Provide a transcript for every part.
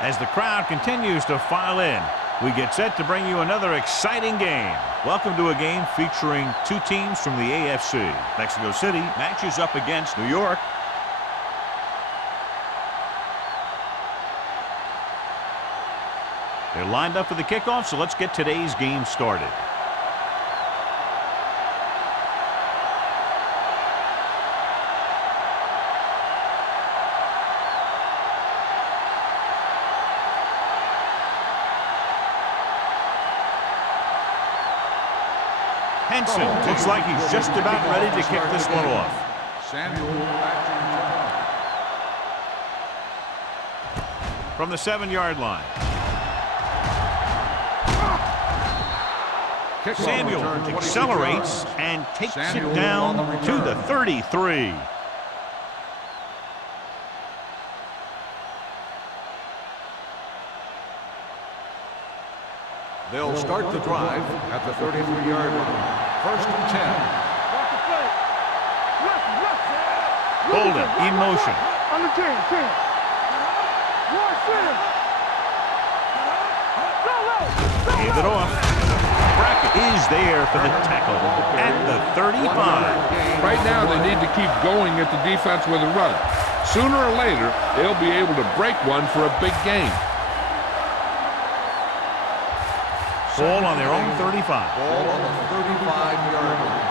As the crowd continues to file in, we get set to bring you another exciting game. Welcome to a game featuring two teams from the AFC. Mexico City matches up against New York. They're lined up for the kickoff, so let's get today's game started. Henson looks like he's just about ready to kick this one off. From the 7-yard line. Samuel accelerates and takes it down to the 33. They'll start the drive at the 33-yard line. First and 10. Golden in motion. On the 10. Gave it off. Brackett is there for the tackle at the 35. Right now they need to keep going at the defense with a run. Sooner or later, they'll be able to break one for a big gain. Ball on their own 35. Ball on the 35-yard line.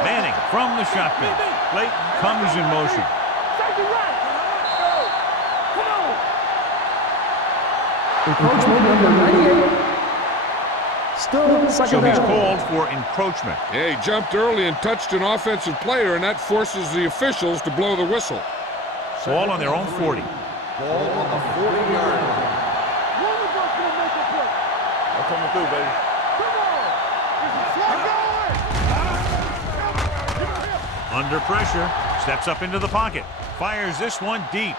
Manning from the shotgun. Blake comes in motion. Encroachment number 98. Still So second he's down. called for encroachment. Yeah, he jumped early and touched an offensive player, and that forces the officials to blow the whistle. Ball on their own 40. Ball on the 40-yard line. That's coming through, baby. Under pressure, steps up into the pocket, fires this one deep.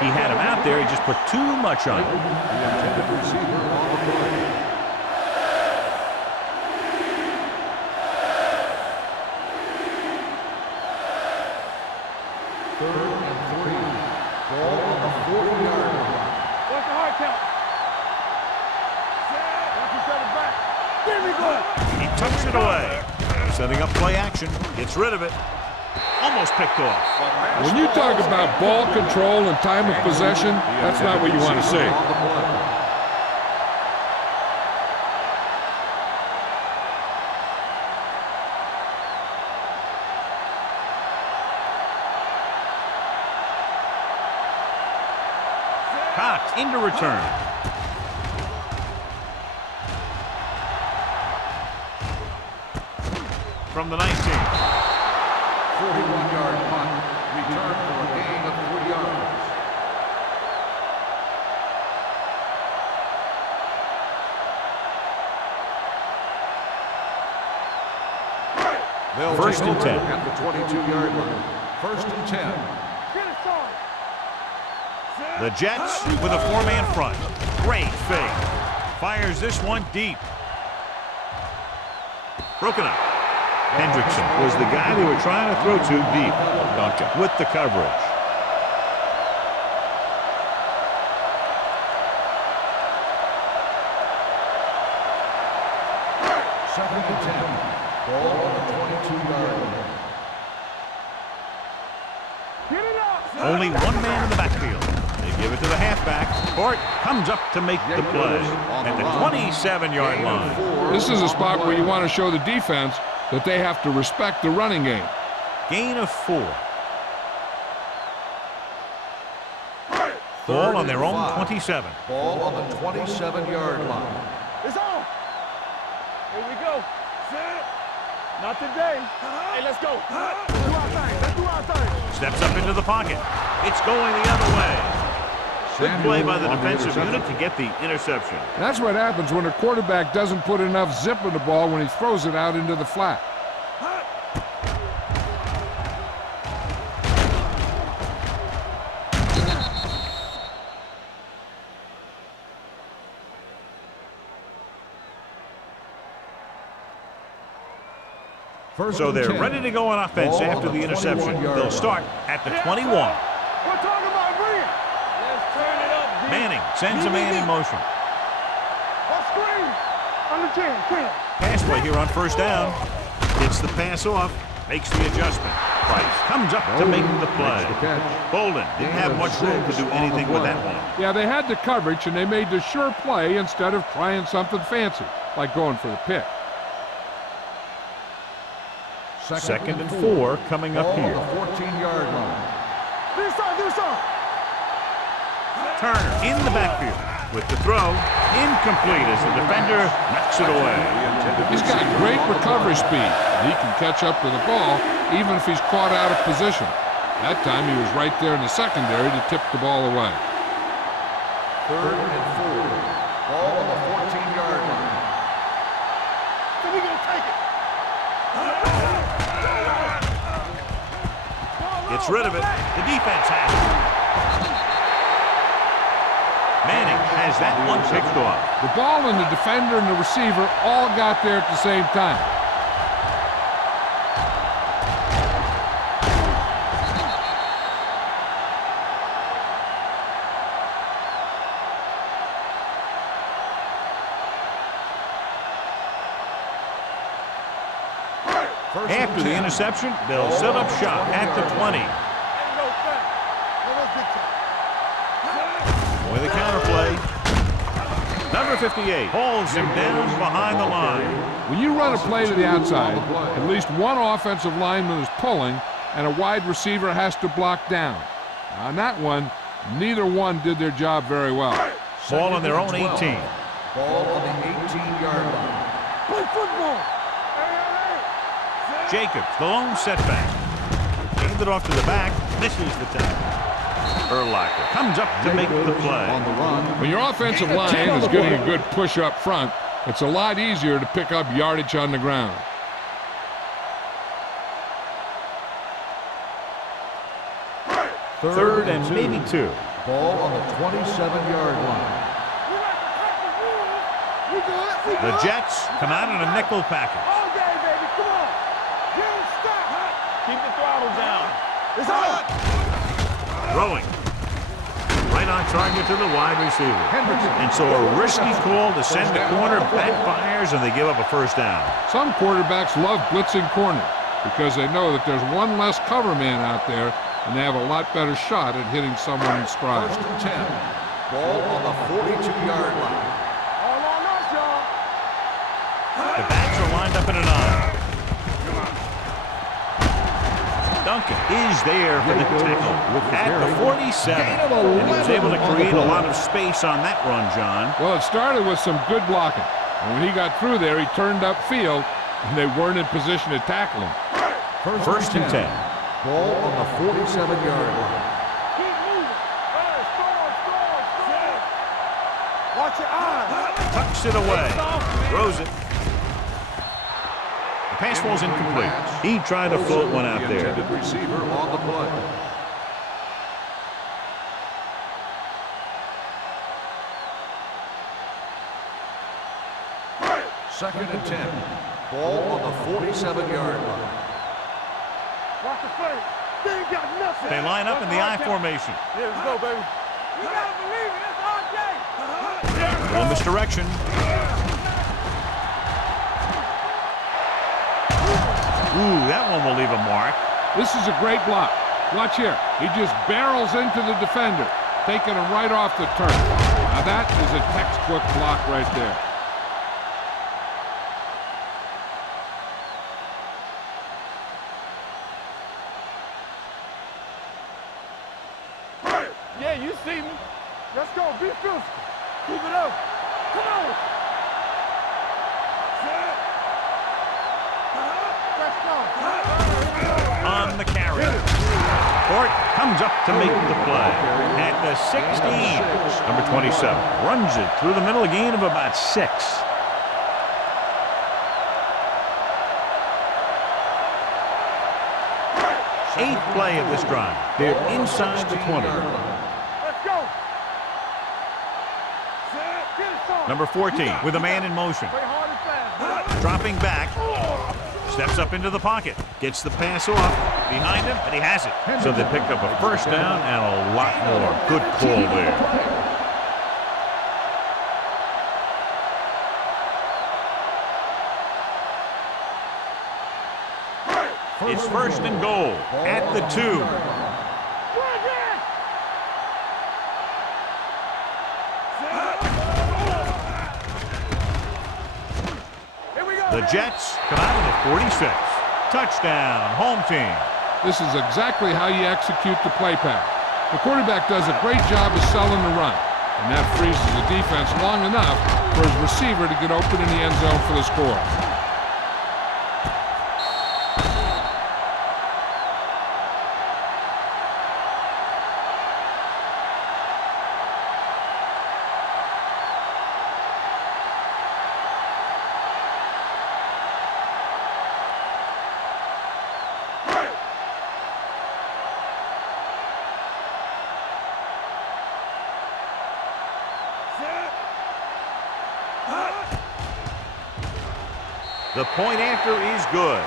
He had him out there, he just put too much on him. The intended receiver on the play. Third and 3. Ball on the 40-yard line. What's the hard count? Watch each other back. Give me good. He tucks it away. Setting up play action, gets rid of it. Almost picked off. When you talk about ball control and time of possession, that's not what you want to see. On the play. Cox into return. From the 19. 41-yard punt. Return for a gain of 3 yards. They'll First take and over 10. at the 22-yard line. First and 10. The Jets with a 4-man front. Great fake. Fires this one deep. Broken up. Hendrickson was the guy they were trying to throw to deep. Duncan with the coverage. Second and 10. Ball on the 22-yard line. Only one man in the backfield. They give it to the halfback. Court comes up to make the play at the 27-yard line. This is a spot where you want to show the defense that they have to respect the running game. Gain of 4. Ball on their own 27. Ball on the 27-yard line. It's on. Here we go. Not today. Hey, let's go. Let's do our thing. Let's do our thing. Steps up into the pocket. It's going the other way. Good play by the defensive unit to get the interception. That's what happens when a quarterback doesn't put enough zip in the ball when he throws it out into the flat. So they're ready to go on offense after the interception. They'll start at the 21. We're talking about bring it. Let's turn it up, D. Manning sends a man in motion. Let's screen. On the 10, clear. Pass play here on first down. Gets the pass off. Makes the adjustment. Price comes up to make the play. Bolden didn't have much room to do anything with that one. Yeah, they had the coverage, and they made the sure play instead of trying something fancy, like going for the pick. 2nd and 4 coming up here. 14-yard line. Do some. Turner in the backfield with the throw. Incomplete as the defender knocks it away. He's got great recovery speed. He can catch up to the ball even if he's caught out of position. That time he was right there in the secondary to tip the ball away. 3rd and 4. Ball on the 14-yard line. So we're going to take it. Gets rid of it. The defense has it. Manning has that one picked off. The ball and the defender and the receiver all got there at the same time. After the interception, they'll set up shop at the 20. With a counter play. Number 58 hauls him down behind the line. When you run a play to the outside, at least one offensive lineman is pulling and a wide receiver has to block down. On that one, neither one did their job very well. Ball on their own 18. Ball on the 18-yard line. Play football. Jacobs, the lone setback. Handed off to the back, misses the tackle. Urlacher comes up to make the play. On the run. When your offensive line is getting a good push up front, it's a lot easier to pick up yardage on the ground. Third and maybe 2. Ball on the 27-yard line. The Jets come out in a nickel package. All day, baby. Come on. Don't stop. Keep the throttle down. It's on. Throwing. Right on target to the wide receiver. And so a risky call to send the corner backfires and they give up a first down. Some quarterbacks love blitzing corner because they know that there's one less cover man out there and they have a lot better shot at hitting someone in stride. 1st and 10. Ball on the 42-yard line. All on us, y'all. The backs are lined up in an eye. Duncan is there for the tackle at the 47. And he was able to create a lot of space on that run, John. Well, it started with some good blocking. And when he got through there, he turned upfield, and they weren't in position to tackle him. 1st and 10. Ball on the 47-yard line. Keep moving. Hey, score. Watch your eyes. Tucks it away. Throws it. The pass ball's incomplete. He tried to float one out there. Intended receiver on the play. Second and 10. Ball on the 47-yard line. Watch the fake. They ain't got nothing. They line up in the I formation. Yeah, let's go, baby. You gotta believe it. That's RJ. Little misdirection. Ooh, that one will leave a mark. This is a great block. Watch here. He just barrels into the defender, taking him right off the turf. Now that is a textbook block right there. Yeah, you see me. Let's go. Be physical. Keep it up. Come on. On the carry. Fort comes up to make the play. At the 16. Number 27 runs it through the middle, a gain of about 6. Eighth play of this drive. They're inside the 20. Let's go. Get it, son. Number 14 with a man in motion. Play hard and fast. Dropping back. Steps up into the pocket. Gets the pass off. Behind him, and he has it. So they pick up a first down and a lot more. Good call there. It's first and goal at the 2. The Jets come out of the 46. Touchdown, home team. This is exactly how you execute the play pass. The quarterback does a great job of selling the run, and that freezes the defense long enough for his receiver to get open in the end zone for the score. The point after is good.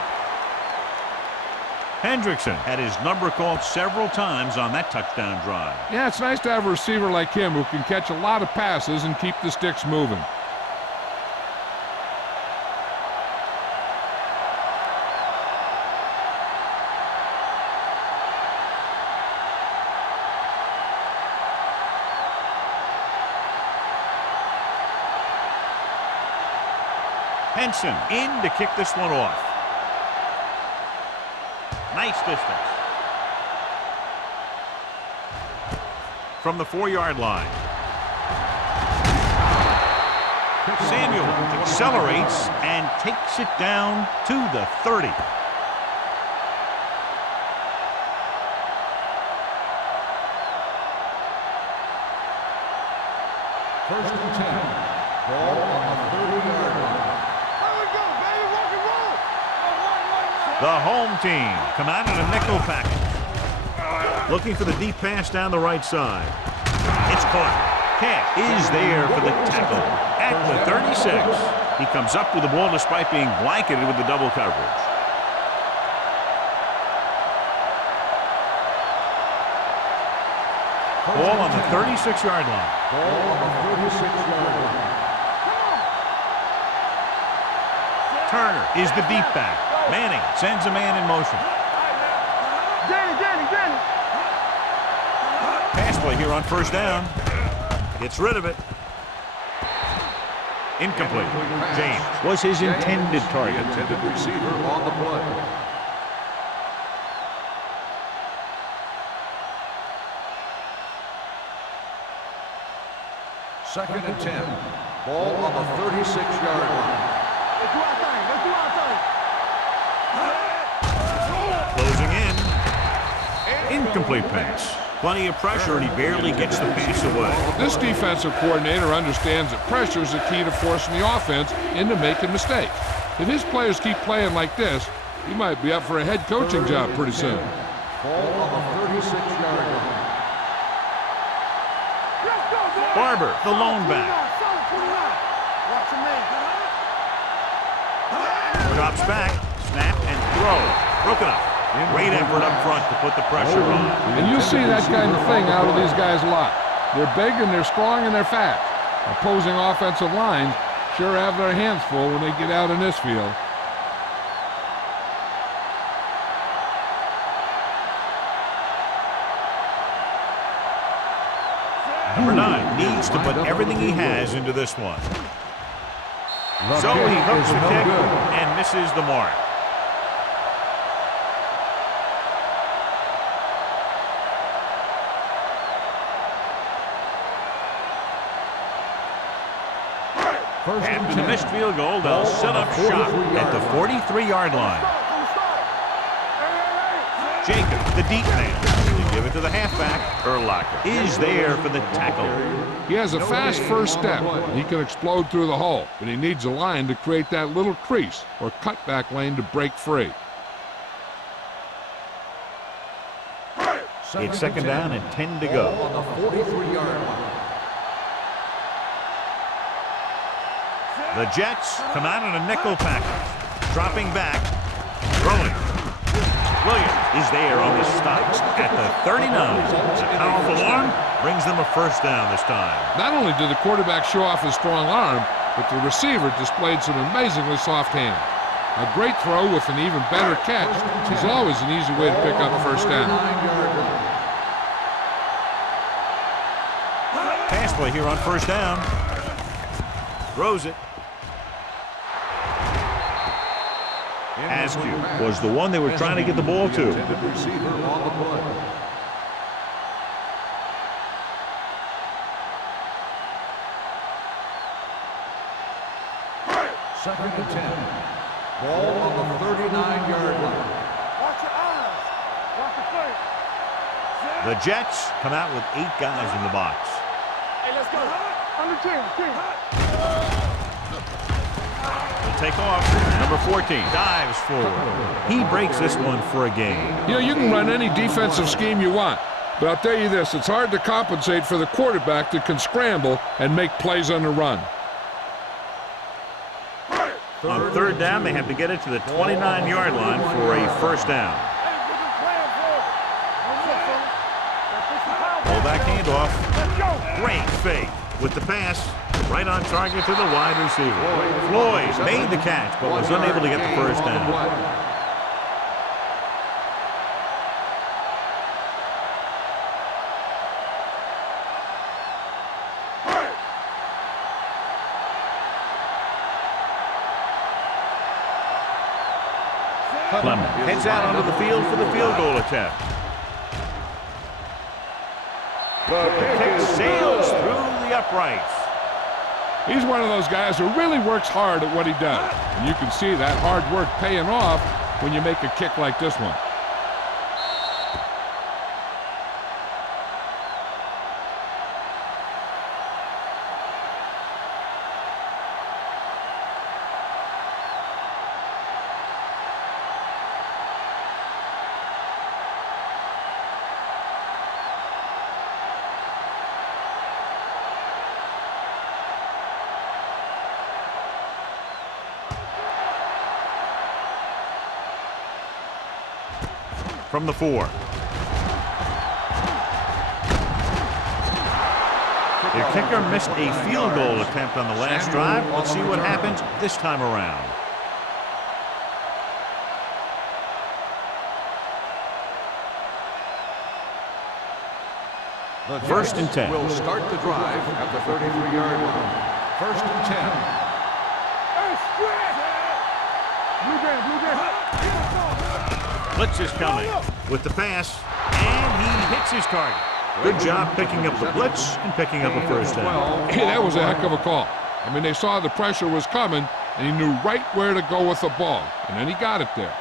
Hendrickson had his number called several times on that touchdown drive. Yeah, it's nice to have a receiver like him who can catch a lot of passes and keep the sticks moving. Henson in to kick this one off. Nice distance. From the 4-yard line. Samuel accelerates and takes it down to the 30. First and 10. Ball on the 30-yard line. The home team come out in a nickel package. Looking for the deep pass down the right side. It's caught. Cat is there for the tackle at the 36. He comes up with the ball despite being blanketed with the double coverage. Ball on the 36-yard line. Ball on the 36-yard line. Turner is the deep back. Manning sends a man in motion. Danny. Pass play here on first down. Gets rid of it. Incomplete. James was his intended target. The intended receiver on the play. Second and 10. Ball on the 36-yard line. Let's do our thing. Closing in. Incomplete pass. Plenty of pressure, and he barely gets the pass away. This defensive coordinator understands that pressure is the key to forcing the offense into making mistakes. If his players keep playing like this, he might be up for a head coaching job pretty soon. Ball on the 36-yard line. Barber, the lone back. Drops back, snap, and throw. Broken up. Great effort up front to put the pressure on. And you see that kind of thing out of these guys a lot. They're big and they're strong and they're fast. Opposing offensive lines sure have their hands full when they get out in this field. Number 9 needs to put everything he has into this one. So he hooks the kick and misses the mark. After the missed field goal, they'll set up shop at the 43-yard line. Jacob, the deep man. They give it to the halfback. Urlacher is there for the tackle. He has a fast first step. He can explode through the hole, but he needs a line to create that little crease or cutback lane to break free. It's second down and 10 to go. On the 43-yard line. The Jets come out in a nickel package. Dropping back, Throwing. Williams is there on the stop at the 39. A powerful arm brings them a first down this time. Not only did the quarterback show off his strong arm, but the receiver displayed some amazingly soft hands. A great throw with an even better catch is always an easy way to pick up a first down. Pass play here on first down. Throws it. Askew was the one they were trying to get the ball to. Receiver on the play. Second and 10. Ball on the 39-yard line. Watch your eyes. Watch your face. The Jets come out with 8 guys in the box. Hey, let's go. Under 10. They'll take off. Number 14 dives forward. He breaks this one for a gain. You know, you can run any defensive scheme you want, but I'll tell you this, it's hard to compensate for the quarterback that can scramble and make plays on the run. On third down, they have to get it to the 29-yard line for a first down. Fullback handoff. Great fake with the pass. Right on target to the wide receiver. Floyd made the catch, but was unable to get the first down. Clement heads out onto the field for the field goal attempt. The kick sails through the uprights. He's one of those guys who really works hard at what he does. And you can see that hard work paying off when you make a kick like this one. From the 4. Their kicker missed a field goal attempt on the last drive. Let's see what happens this time around. First and 10. Will start the drive at the 33-yard line. First and 10. Blitz is coming with the pass, and he hits his target. Good job picking up the blitz and picking up a first down. Hey, that was a heck of a call. I mean, they saw the pressure was coming, and he knew right where to go with the ball, and then he got it there.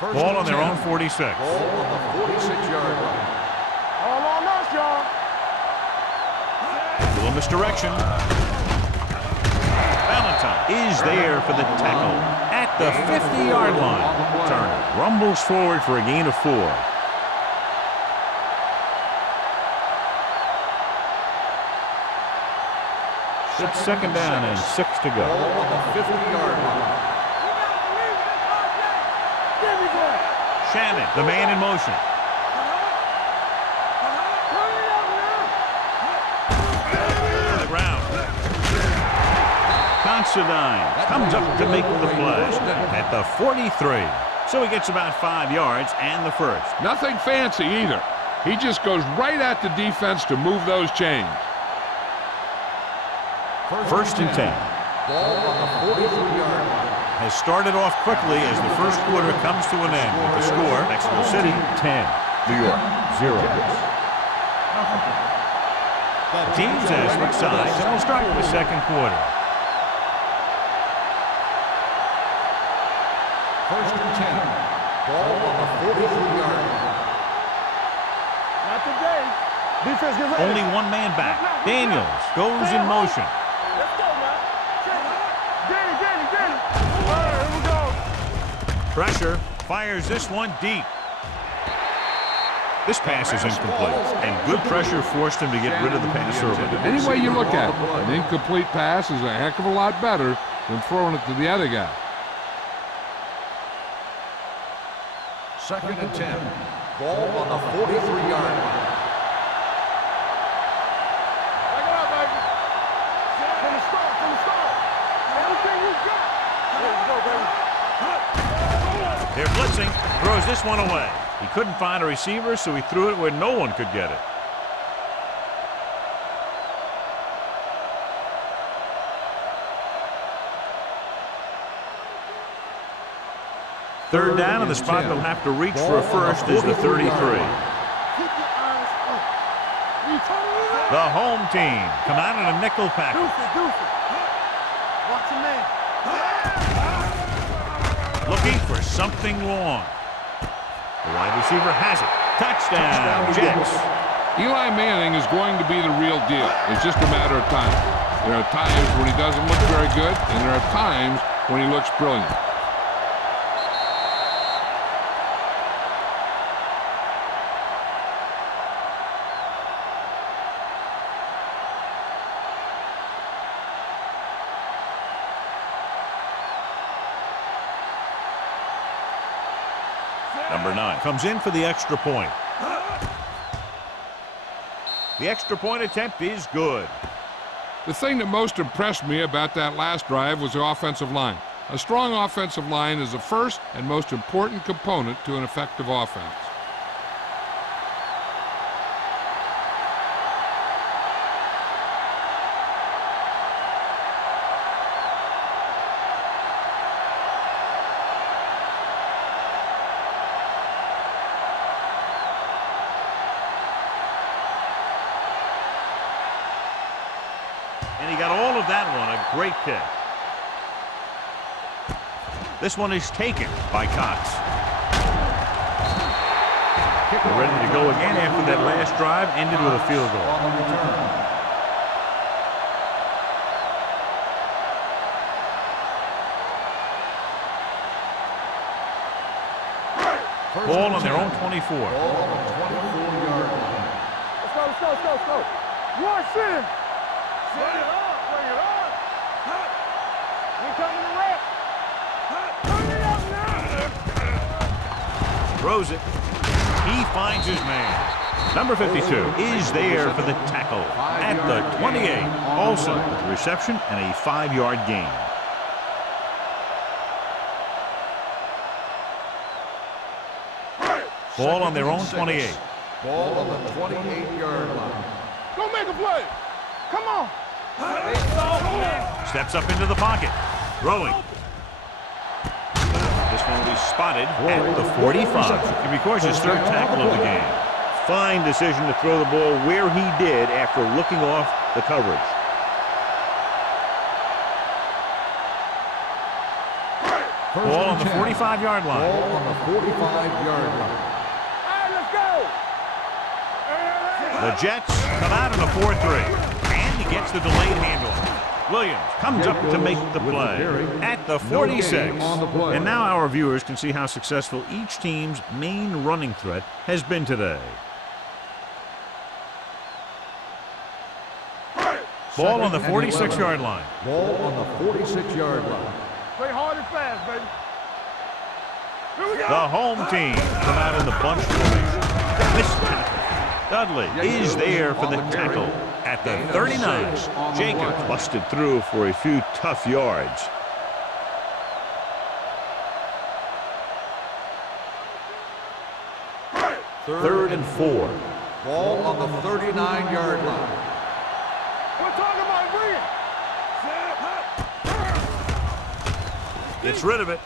Ball on their own 46. Ball on the 46-yard line. All on us, y'all. Little misdirection. Valentine is there for the tackle at the 50-yard line. Turner rumbles forward for a gain of 4. It's second down and 6 to go. Ball on the 50-yard line. Shannon, the man in motion. On the ground. Considine comes up to make the play at the 43. So he gets about 5 yards and the first. Nothing fancy either. He just goes right at the defense to move those chains. First and 10. Ball on the 43-yard line. Has started off quickly as the first quarter comes to an end with the score. Mexico City 10, New York 0. Teams as switch sides and will start the second quarter. First and 10. Ball on the 43-yard line. Not today. Defense get ready. Only one man back. Daniels goes in motion. Let's go, man. Danny. All right, here we go. Pressure, fires this one deep. This pass is incomplete, and good pressure forced him to get rid of the pass early. Any way you look at it, an incomplete pass is a heck of a lot better than throwing it to the other guy. Second and 10. Ball on the 43-yard line. Back it up, baby. From the start, from the start. Everything you got. There you go, baby. They're blitzing. Throws this one away. He couldn't find a receiver, so he threw it where no one could get it. Third down, and the spot they'll have to reach for a first is the 33. The home team come out in a nickel package. Watch your man. Looking for something long. The wide receiver has it. Touchdown, Jets. Eli Manning is going to be the real deal. It's just a matter of time. There are times when he doesn't look very good, and there are times when he looks brilliant. Number 9 comes in for the extra point. The extra point attempt is good. The thing that most impressed me about that last drive was the offensive line. A strong offensive line is the first and most important component to an effective offense. And he got all of that one. A great kick. This one is taken by Cox. They're ready to go again after that last drive ended with a field goal. Ball on their own 24. Ball on the 24-yard line. Let's go, let's go, let's go, let's go. Rush in. Bring it up, bring it up. We coming to rep. Turn it up now. Throws it. He finds his man. Number 52 is there for the tackle at the 28. Also with the reception and a 5-yard gain. Ball on their own 28. Ball on the 28-yard line. Go make a play. Come on. Steps up into the pocket. Throwing. This one will be spotted at the 45. He records his third tackle of the game. Fine decision to throw the ball where he did after looking off the coverage. Ball on the 45-yard line. Ball on the 45-yard line. The Jets come out in a 4-3. And he gets the delayed handoff. Williams comes up to make the play at the 46. And now our viewers can see how successful each team's main running threat has been today. Ball on the 46-yard line. Ball on the 46-yard line. Play hard and fast, baby. Here we go. The home team come out in the bunch formation. This tackle. Dudley is there for the tackle at the 39. Jacobs busted through for a few tough yards. Third and 4. Ball on the 39-yard line. We're talking about bring it. Gets rid of it.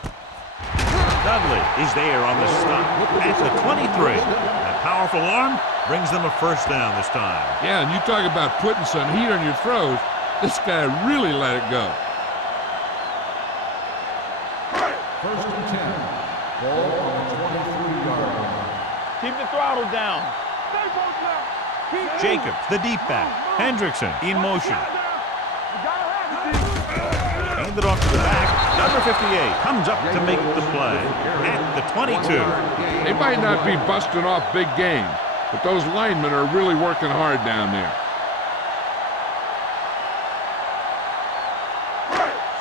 Dudley is there on the stop at the 23. That powerful arm brings them a first down this time. Yeah, and you talk about putting some heat on your throws. This guy really let it go. First and 10. Ball on the 23-yard line. Keep the throttle down. Jacobs, the deep back. Hendrickson in motion. Handed off to the back. Number 58 comes up to make the play at the 22. They might not be busting off big games, but those linemen are really working hard down there.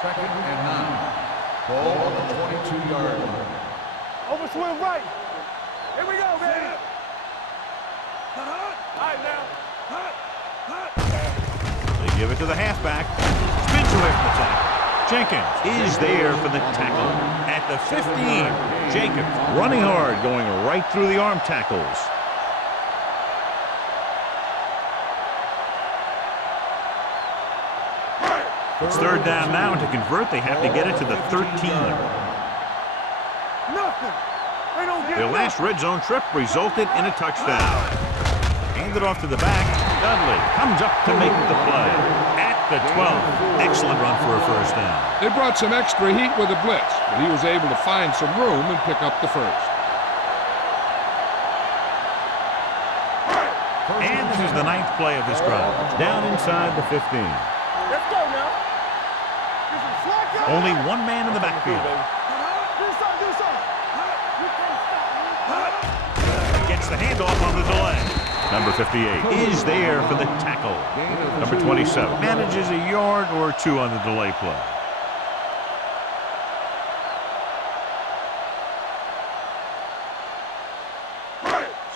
Second and 9. Ball on the 22-yard line. Over swing right. Here we go, baby. All right, now. They give it to the halfback. Spins away from the tackle. Jenkins is there for the tackle. At the 15, Jacobs running hard, going right through the arm tackles. It's third down now, and to convert, they have to get it to the 13. Nothing. They don't get Their last red zone trip resulted in a touchdown. Handed off to the back. Dudley comes up to make the play. At the 12. Excellent run for a first down. They brought some extra heat with a blitz, but he was able to find some room and pick up the first. And this is the 9th play of this drive. Down inside the 15. Let's go now. Only one man in the backfield. Do something. You can't stop me. Gets the handoff on the delay. Number 58 is there for the tackle. Number 27 manages a yard or two on the delay play.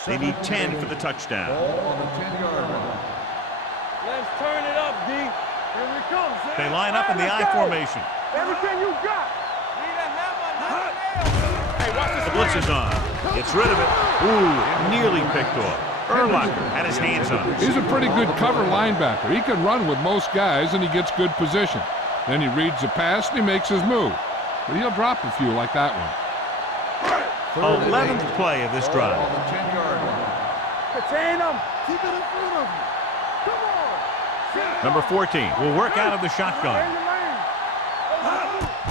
They need 10 for the touchdown. On the 10-yard line. Let's turn it up, D. Here we come, Sam. They line up in the I formation. Everything you got. Need a hammer, not a nail. Hey, watch The blitz is on. Gets rid of it. Ooh, nearly picked off. Urlacher had his hands on it. He's a pretty good cover linebacker. He can run with most guys, and he gets good position. Then he reads the pass, and he makes his move. But he'll drop a few like that one. 11th play of this drive. On the 10-yard line. Contain them. Keep it in front of you. Come on. Number 14 will work out of the shotgun.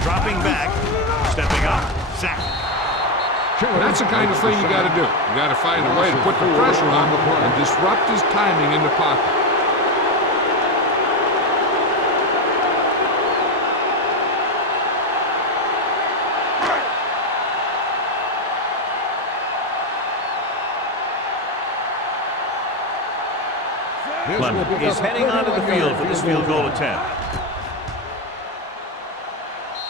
Dropping back, stepping up, sack. That's the kind of thing you got to do. You got to find a way to put the pressure on and disrupt his timing in the pocket. Clement is heading onto the field for this field goal attempt.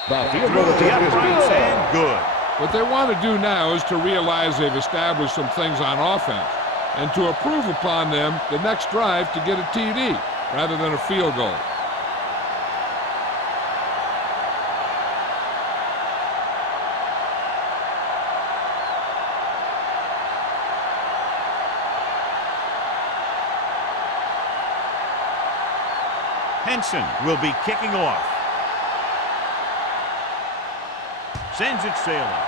The Through the uprights and good. What they want to do now is to realize they've established some things on offense and to improve upon them the next drive to get a TD rather than a field goal. Henson will be kicking off. Sends it sailing.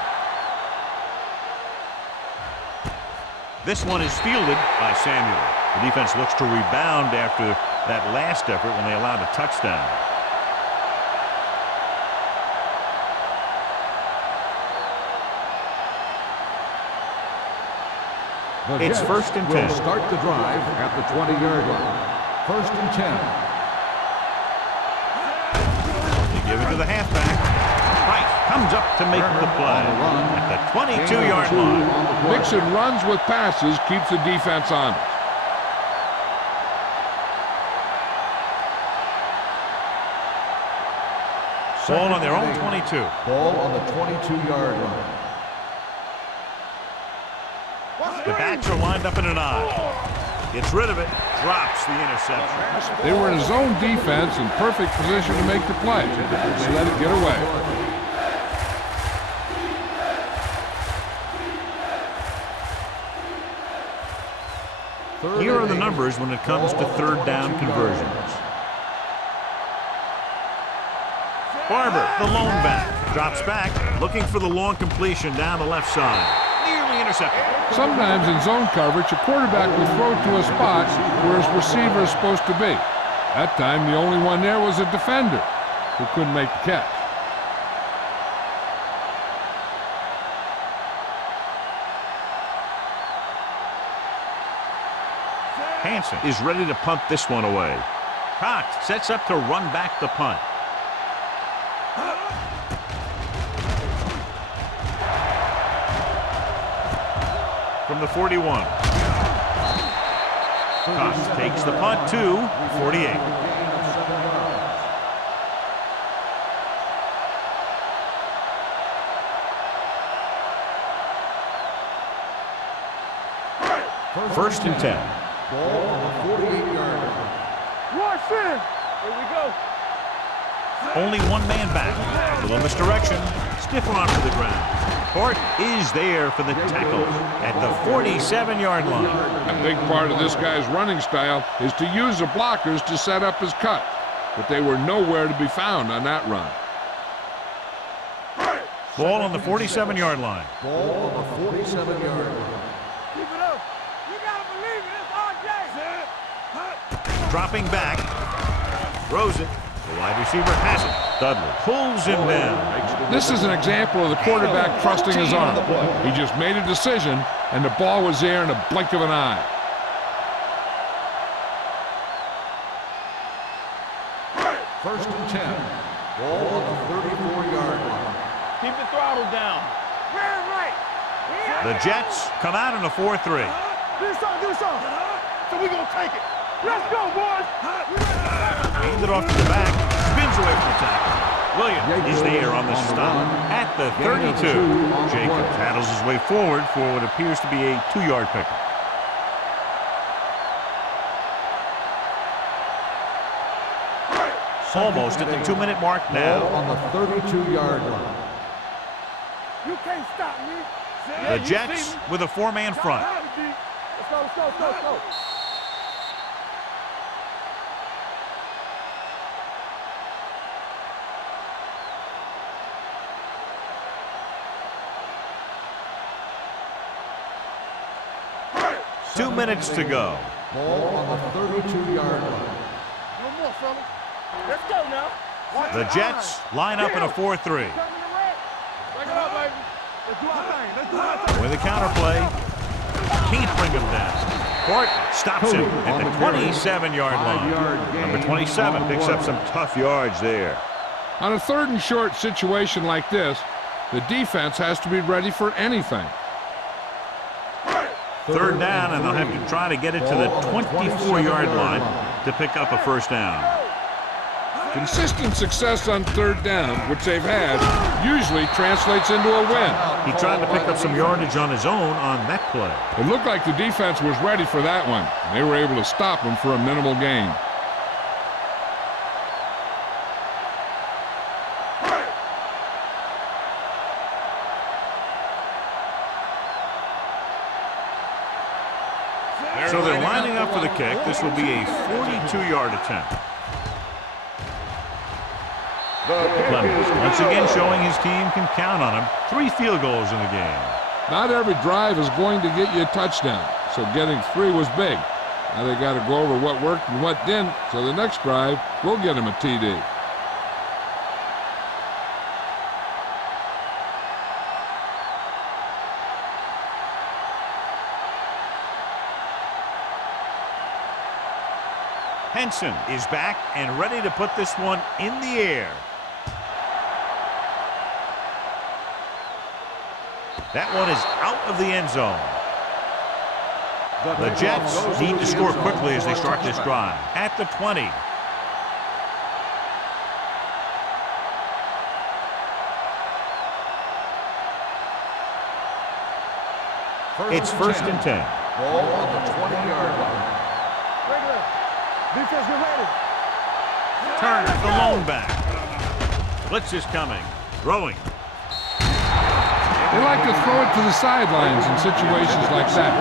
This one is fielded by Samuel. The defense looks to rebound after that last effort when they allowed a touchdown. It's first and 10. Will start the drive at the 20-yard line. First and 10. They give it to the halfback. Price comes up to make the play at the 22-yard line. Mixing runs with passes keeps the defense honest. Ball on their own 22. Ball on the 22-yard line. The backs are lined up in an I. Gets rid of it, drops the interception. They were in a zone defense in perfect position to make the play. They let it get away. Here are the numbers when it comes to third down conversions. Barber, the lone back, drops back, looking for the long completion down the left side. Nearly intercepted. Sometimes in zone coverage, a quarterback will throw to a spot where his receiver is supposed to be. That time, the only one there was a defender who couldn't make the catch. Hansen is ready to punt this one away. Cox sets up to run back the punt. From the 41. Cox takes the punt to 48. First and 10. Ball on the 48-yard line. Rush in. Here we go. Only one man back. A little misdirection. Stiff arm to the ground. Court is there for the tackle at the 47-yard line. A big part of this guy's running style is to use the blockers to set up his cut, but they were nowhere to be found on that run. Ball on the 47-yard line. Ball on the 47-yard line. Keep it up. You gotta believe it. It's RJ. Dropping back. Throws it. The wide receiver has it. Dudley pulls him down. This is an example of the quarterback trusting his arm. He just made a decision, and the ball was there in a blink of an eye. First and 10. Ball on the 34-yard line. Keep the throttle down. Very right. The Jets come out in a 4-3. Do something. So we gonna take it. Let's go, boys. Hand it off to the back. Spins away from the tackle. Williams is there on the stop at the 32. Jacobs handles his way forward for what appears to be a 2-yard pickup. Almost at the 2-minute mark now. Ball on the 32-yard line. You can't stop me. The Jets with a 4-man front. Let's go. 2 minutes to go. Ball on the 32-yard line. No more, fellas. Let's go now. The Jets line up in a 4-3. Break it up, baby. Let's do our thing. With a counterplay, can't bring him down. Court stops him at the 27-yard line. Number 27 picks up some tough yards there. On a 3rd and short situation like this, the defense has to be ready for anything. 3rd down, and they'll have to try to get it to the 24-yard line to pick up a first down. Consistent success on 3rd down, which they've had, usually translates into a win. He tried to pick up some yardage on his own on that play. It looked like the defense was ready for that one. They were able to stop him for a minimal gain. So they're lining up for the kick. This will be a 42-yard attempt. Clemens once again showing his team can count on him. 3 field goals in the game. Not every drive is going to get you a touchdown, so getting 3 was big. Now they got to go over what worked and what didn't, so the next drive will get him a TD. Henson is back and ready to put this one in the air. That one is out of the end zone. The Jets need to score quickly as they start this drive. At the 20. It's 1st and 10. Ball on the 20-yard line. Defense, get ready. Turner, the lone back. Blitz is coming. Throwing. They like to throw it to the sidelines in situations like that.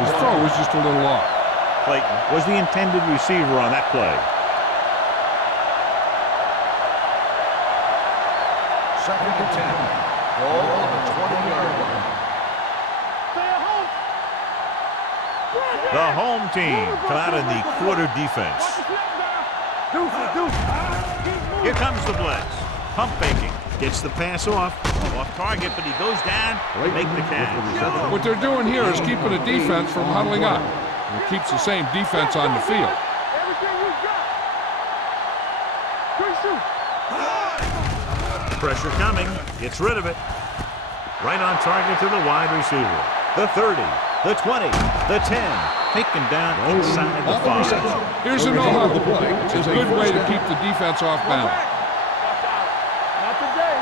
His throw was just a little off. Clayton was the intended receiver on that play. 2nd and 10. Ball on the 20-yard line. Stay at home. The home team come out in the quarter defense. Here comes the blitz. Pump faking. Gets the pass off target, but he goes down to make the catch. What they're doing here is keeping the defense from huddling up. And it keeps the same defense on the field. Everything we got. Good shoot. Pressure coming. Gets rid of it. Right on target to the wide receiver. The 30, the 20, the 10. Taken down inside the 5. Here's a no-huddle. It's a good way to keep the defense off balance. Not today.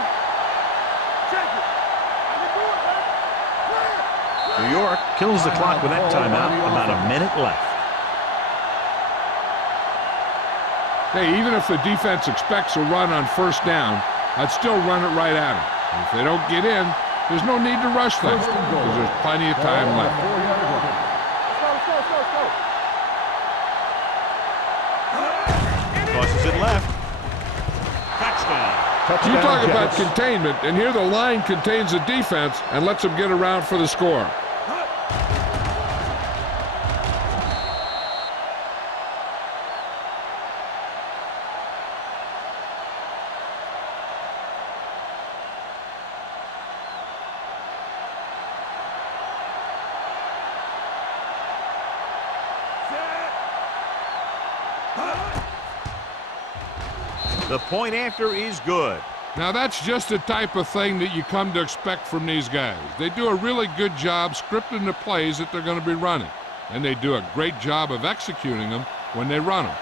Check it. I can do it, man. The New York kills the clock with that timeout. About a minute left. Hey, even if the defense expects a run on first down, I'd still run it right at them. If they don't get in, there's no need to rush them because there's plenty of time left. Tosses it left. Touchdown. You talk about containment, and here the line contains the defense and lets them get around for the score. The point after is good. Now that's just the type of thing that you come to expect from these guys. They do a really good job scripting the plays that they're going to be running, and they do a great job of executing them when they run them.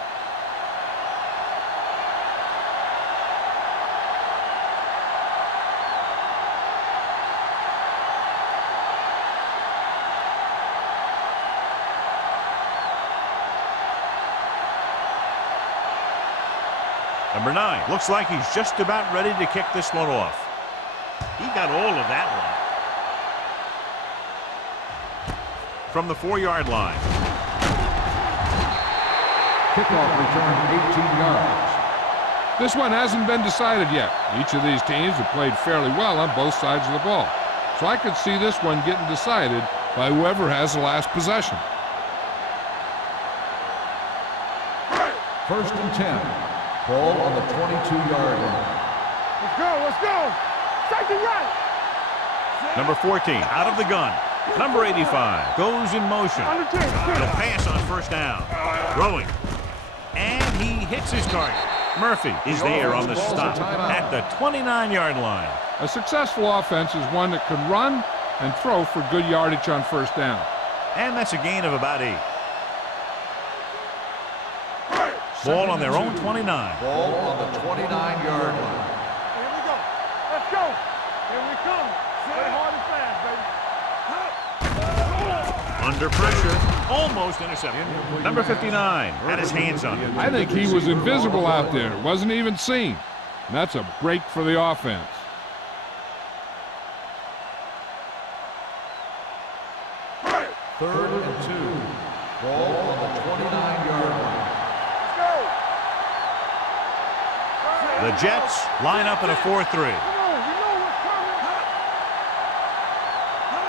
Number 9. Looks like he's just about ready to kick this one off. He got all of that one. From the 4-yard line. Kickoff return 18 yards. This one hasn't been decided yet. Each of these teams have played fairly well on both sides of the ball. So I could see this one getting decided by whoever has the last possession. First and 10. Ball on the 22-yard line. Let's go, let's go. Safety right. Number 14 out of the gun. Number 85 goes in motion. Under 10. He'll pass on first down. Throwing. And he hits his target. Murphy is there on the stop at the 29-yard line. A successful offense is one that can run and throw for good yardage on first down. And that's a gain of about 8. Ball on their own 29. Ball on the 29-yard line. Here we go. Let's go. Here we come. Play hard and fast, baby. Under pressure. Almost intercepted. Number 59 had his hands on it. I think he was invisible out there. Wasn't even seen. And that's a break for the offense. Third and 2. Ball on the 29-yard line. The Jets line up in a 4-3. You know what's coming.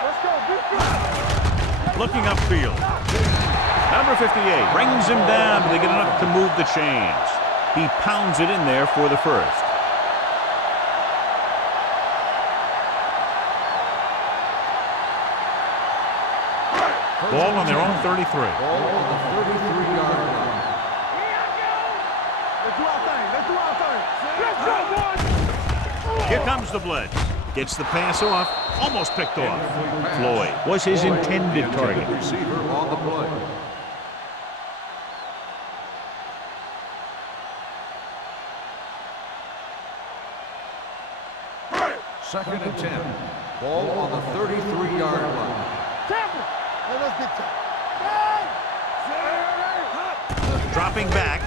Let's go. Defense. Looking upfield. Number 58 brings him down, but they get enough to move the chains. He pounds it in there for the first. Ball on their own 33. Ball on the 33-yard line. Let's do our thing. Let's do our thing. Let's go, boys. Here comes the blitz. Gets the pass off. Almost picked off. Floyd was his intended target. Receiver on the play. Second and 10. Ball on the 33-yard line. Tampa. Let's get to Dropping back.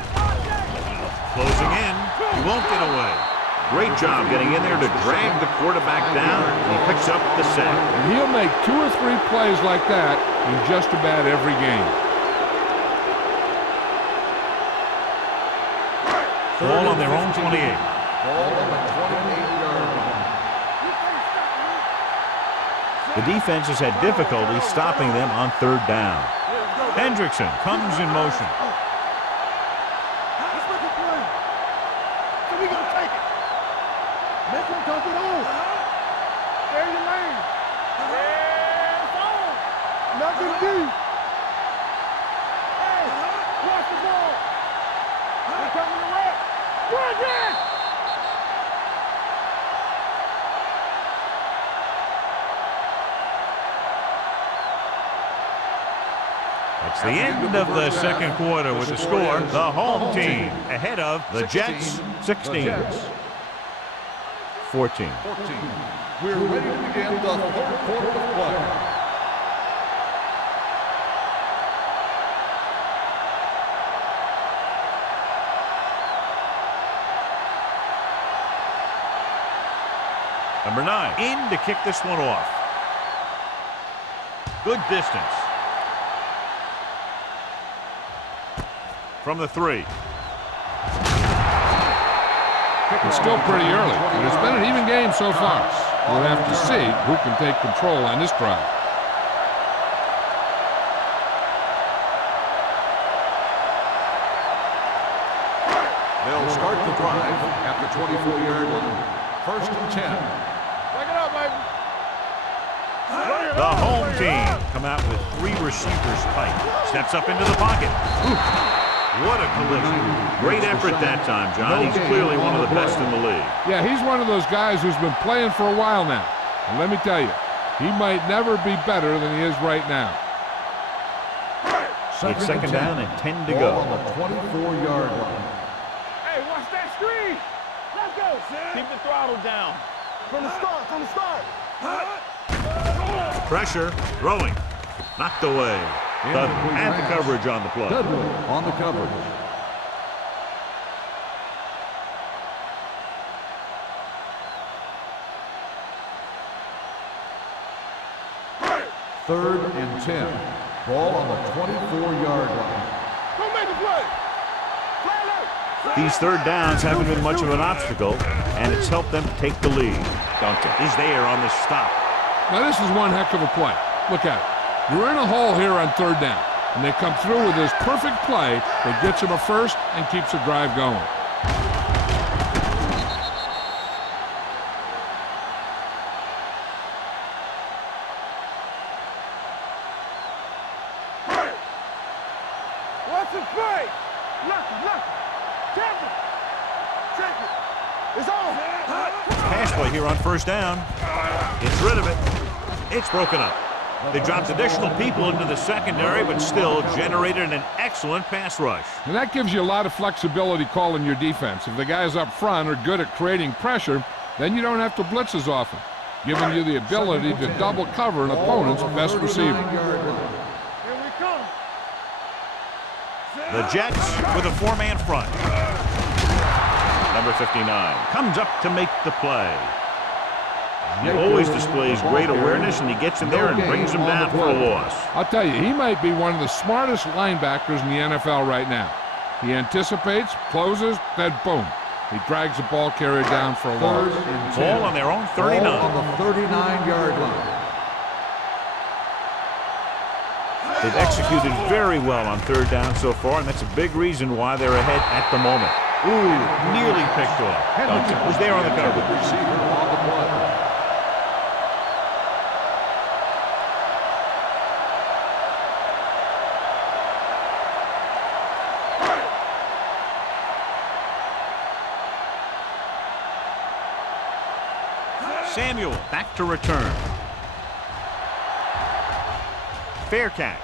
Closing in. He won't get away. Great job getting in there to drag the quarterback down. He picks up the sack. And he'll make 2 or 3 plays like that in just about every game. Ball on their own 28. Ball on the 28-yard line. The defense has had difficulty stopping them on third down. Hendrickson comes in motion. Let's make a play. So we gonna take it. Make him dump it on. Stay in your lane. Yeah, it's on. Nothing deep. Hey, watch the ball. We're coming to wreck. Do it again. It's the end of the second quarter with the score. The home team ahead of the Jets 16. 14. We're ready to begin the third quarter of play. Number 9 in to kick this one off. Good distance. From the 3. It's still pretty early, but it's been an even game so far. We'll have to see who can take control on this drive. They'll start the drive at the 24-yard line. First and 10. Break it up, baby. The home team come out with 3 receivers tight. Steps up into the pocket. What a collision. Great effort that time, John. He's clearly one of the best in the league. Yeah, he's one of those guys who's been playing for a while now. And let me tell you, he might never be better than he is right now. It's second down and 10 to go. On the 24-yard line. Hey, watch that screen. Let's go. Keep the throttle down. From the start. Pressure, throwing, knocked away. Dudley had the coverage on the play. Dudley on the coverage. Third and 10. Ball on the 24-yard line. Go make a play. These third downs haven't been much of an obstacle, and it's helped them take the lead. Duncan is there on the stop. Now this is one heck of a play. Look at it. You're in a hole here on third down, and they come through with this perfect play that gets them a first and keeps the drive going. What's the play? Lucky. Take it. It's on. Pass play here on first down. Gets rid of it. It's broken up. They dropped additional people into the secondary, but still generated an excellent pass rush. And that gives you a lot of flexibility calling your defense. If the guys up front are good at creating pressure, then you don't have to blitz as often, giving you the ability to double cover an opponent's best receiver. Here we come. The Jets with a 4-man front. Number 59 comes up to make the play. He always displays great awareness, and he gets in there and brings them down for a loss. I'll tell you, he might be one of the smartest linebackers in the NFL right now. He anticipates, closes, then boom. He drags the ball carrier down for a loss. Ball on their own 39. Ball on the 39-yard line. They've executed very well on third down so far, and that's a big reason why they're ahead at the moment. Ooh, nearly picked off. Duncan was there on the coverage. Receiver on the play. Samuel back to return. Fair catch.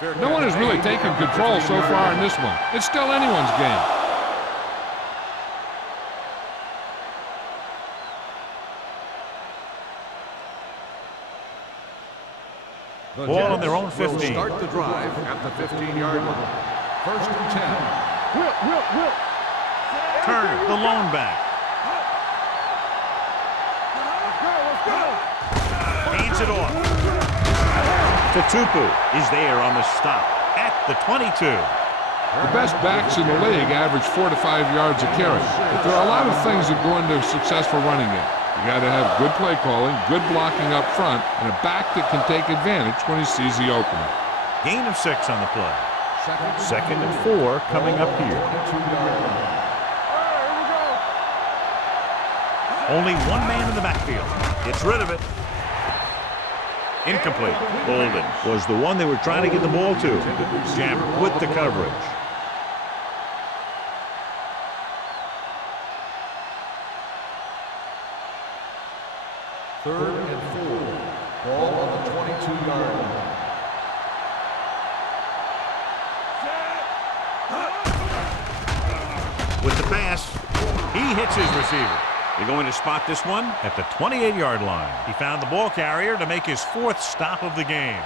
No one has really taken control so far in this one. It's still anyone's game. Ball on their own 15. Will start the drive at the 15-yard line. First and 10. Whip. Turner, the lone back. Let's go. Hands it off. Tutupu is there on the stop at the 22. The best backs in the league average 4 to 5 yards a carry. But there are a lot of things that go into a successful running game. You got to have good play calling, good blocking up front, and a back that can take advantage when he sees the opening. Gain of 6 on the play. Second and 4 coming up here. Only one man in the backfield. Gets rid of it. Incomplete. Bolden was the one they were trying to get the ball to. Jammer with the coverage. Third and 4. Ball on the 22-yard line. With the pass, he hits his receiver. They're going to spot this one at the 28-yard line. He found the ball carrier to make his 4th stop of the game.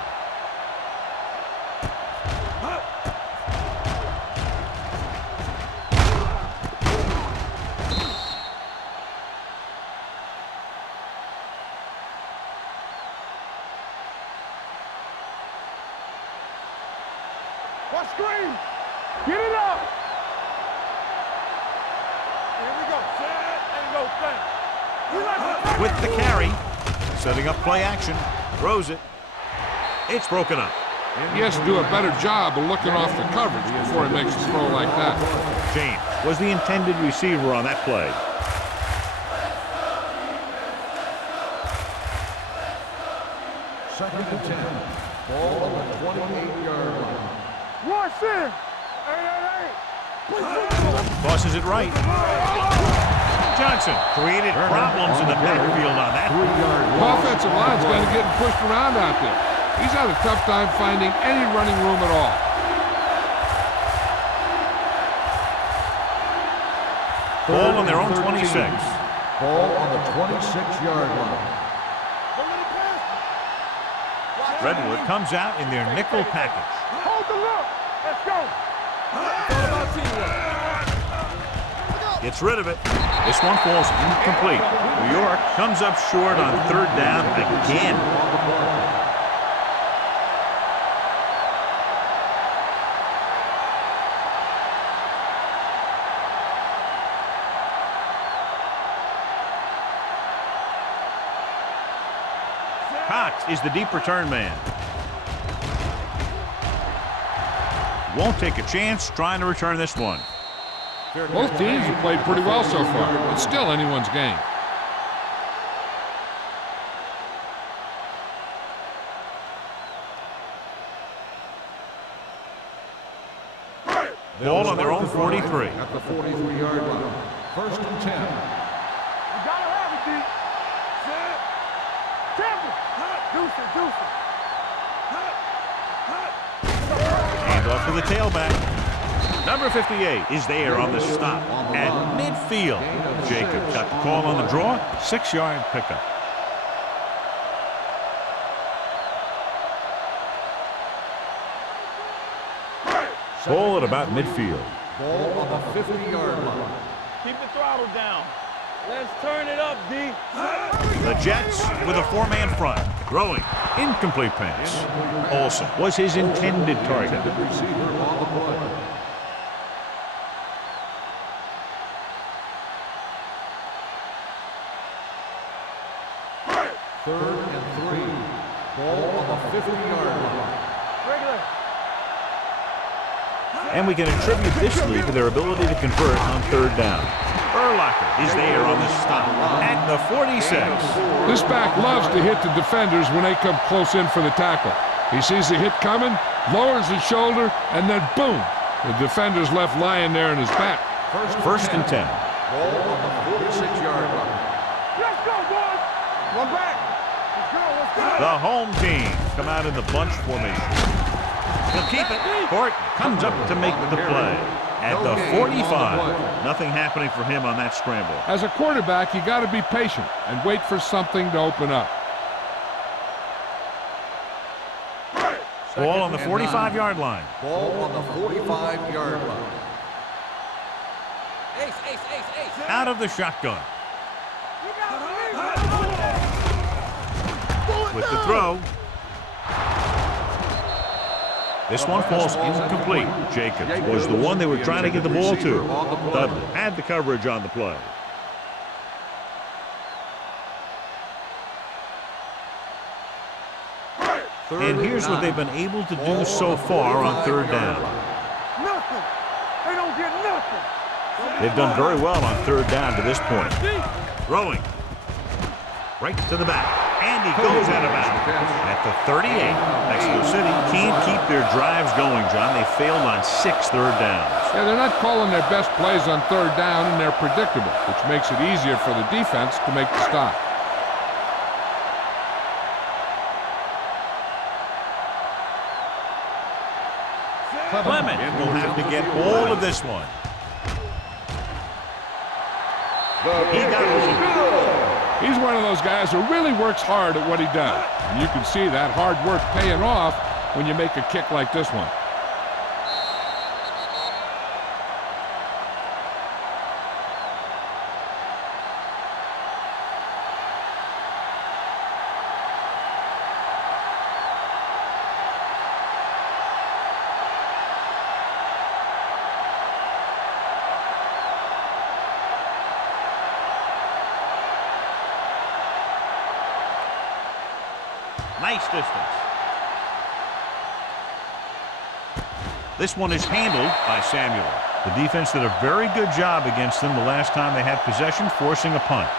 What screen? Get it up. Here we go. Set and go. Thanks. With the carry, setting up play action, throws it. It's broken up. He has to do a better job of looking off the coverage before he makes a throw like that. James was the intended receiver on that play. Second and 10. Ball on the 28-yard line. Rush in. Hey. Tosses it right. Johnson created problems in the backfield on that. The offensive line's got to get pushed around out there. He's had a tough time finding any running room at all. Ball on their own 26. Ball on the 26-yard line. Redwood comes out in their nickel package. Hold the look. Let's go. Gets rid of it. This one falls incomplete. New York comes up short on third down again. Cox is the deep return man. Won't take a chance trying to return this one. Both teams have played pretty well so far. It's still anyone's game. Ball on their own 43. At the 43-yard line. First and 10. You gotta have it, D. Set. Temple. Hand off to the tailback. Number 58 is there on the stop at midfield. Jacobs got the call on the draw. 6-yard pickup. Ball at about midfield. Ball on the 50-yard line. Keep the throttle down. Let's turn it up, D. The Jets with a 4-man front. Throwing. Incomplete pass. Olsen was his intended target. Receiver on the play. Third and 3. Ball on the 50-yard line. And we can attribute this lead to their ability to convert on third down. Urlacher is there on the stop at the 46. This back loves to hit the defenders when they come close in for the tackle. He sees the hit coming, lowers his shoulder, and then boom, the defender's left lying there in his back. First and 10. Ball on the 46-yard line. Let's go, boys. One back. Let's go. The home team come out in the bunch formation. He'll keep it. Horton comes up to make the play. At the 45. Nothing happening for him on that scramble. As a quarterback, you got to be patient and wait for something to open up. Ball on the 45-yard line. Ball on the 45-yard line. Out of the shotgun. With the throw. This one falls incomplete. Jacobs was the one they were trying to get the ball to. Dudley had the coverage on the play. And here's what they've been able to do so far on third down. Nothing. They don't get nothing. They've done very well on third down to this point. Throwing. Right to the back. And he goes out of bounds at the 38. Mexico City can't keep their drives going, John. They failed on 6 third downs. Yeah, they're not calling their best plays on third down, and they're predictable, which makes it easier for the defense to make the stop. Clement will have to get all of this one. He got it. He's one of those guys who really works hard at what he does. And you can see that hard work paying off when you make a kick like this one. Nice distance. This one is handled by Samuel. The defense did a very good job against them the last time they had possession, forcing a punt.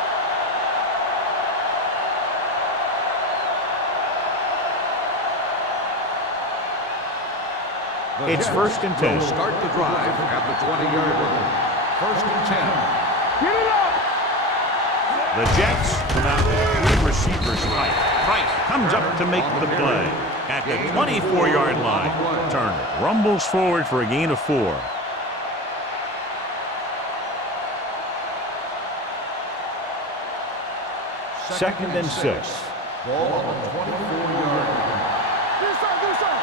It's 1st and 10. Start the drive at the 20-yard line. 1st and 10. Get it up! The Jets come out with 3 receivers tight. Price comes up to make the play at the 24-yard line. Turner rumbles forward for a gain of 4. Second and 6. Ball on the 24-yard line. This side, this side.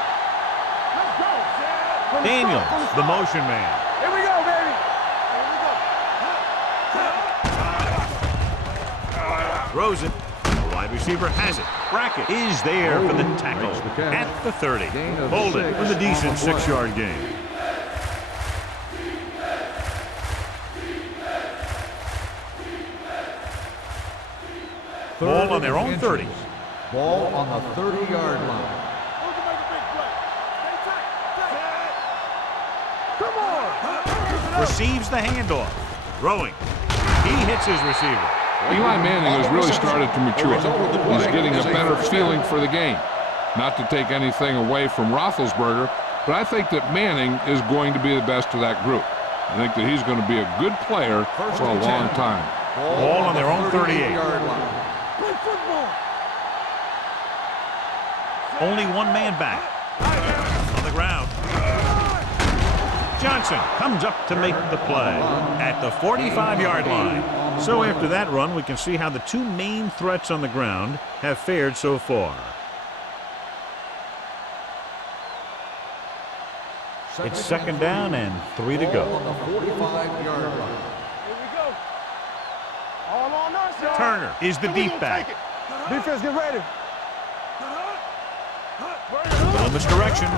Let's go. From the Daniels, start, from the start. motion man. Here we go, baby. Here we go. Throws it. The wide receiver has it. Brackett is there for the tackle at the 30. Hold it with a decent 6-yard gain. Ball on their own 30. Ball on the 30-yard line. Who's gonna make a big play? Stay tight. Come on. Receives the handoff. Throwing. He hits his receiver. Eli Manning has really started to mature. He's getting a better feeling for the game. Not to take anything away from Roethlisberger, but I think that Manning is going to be the best of that group. I think that he's going to be a good player for a long time. Ball on their own 38. Play football. Only one man back. On the ground. Johnson comes up to make the play at the 45-yard line. So after that run, we can see how the 2 main threats on the ground have fared so far. It's 2nd down and 3 to go. On the 45-yard line. Here we go. All on us, y'all. Turner is the And we deep gonna back. take it. Defense, get ready. Still in misdirection.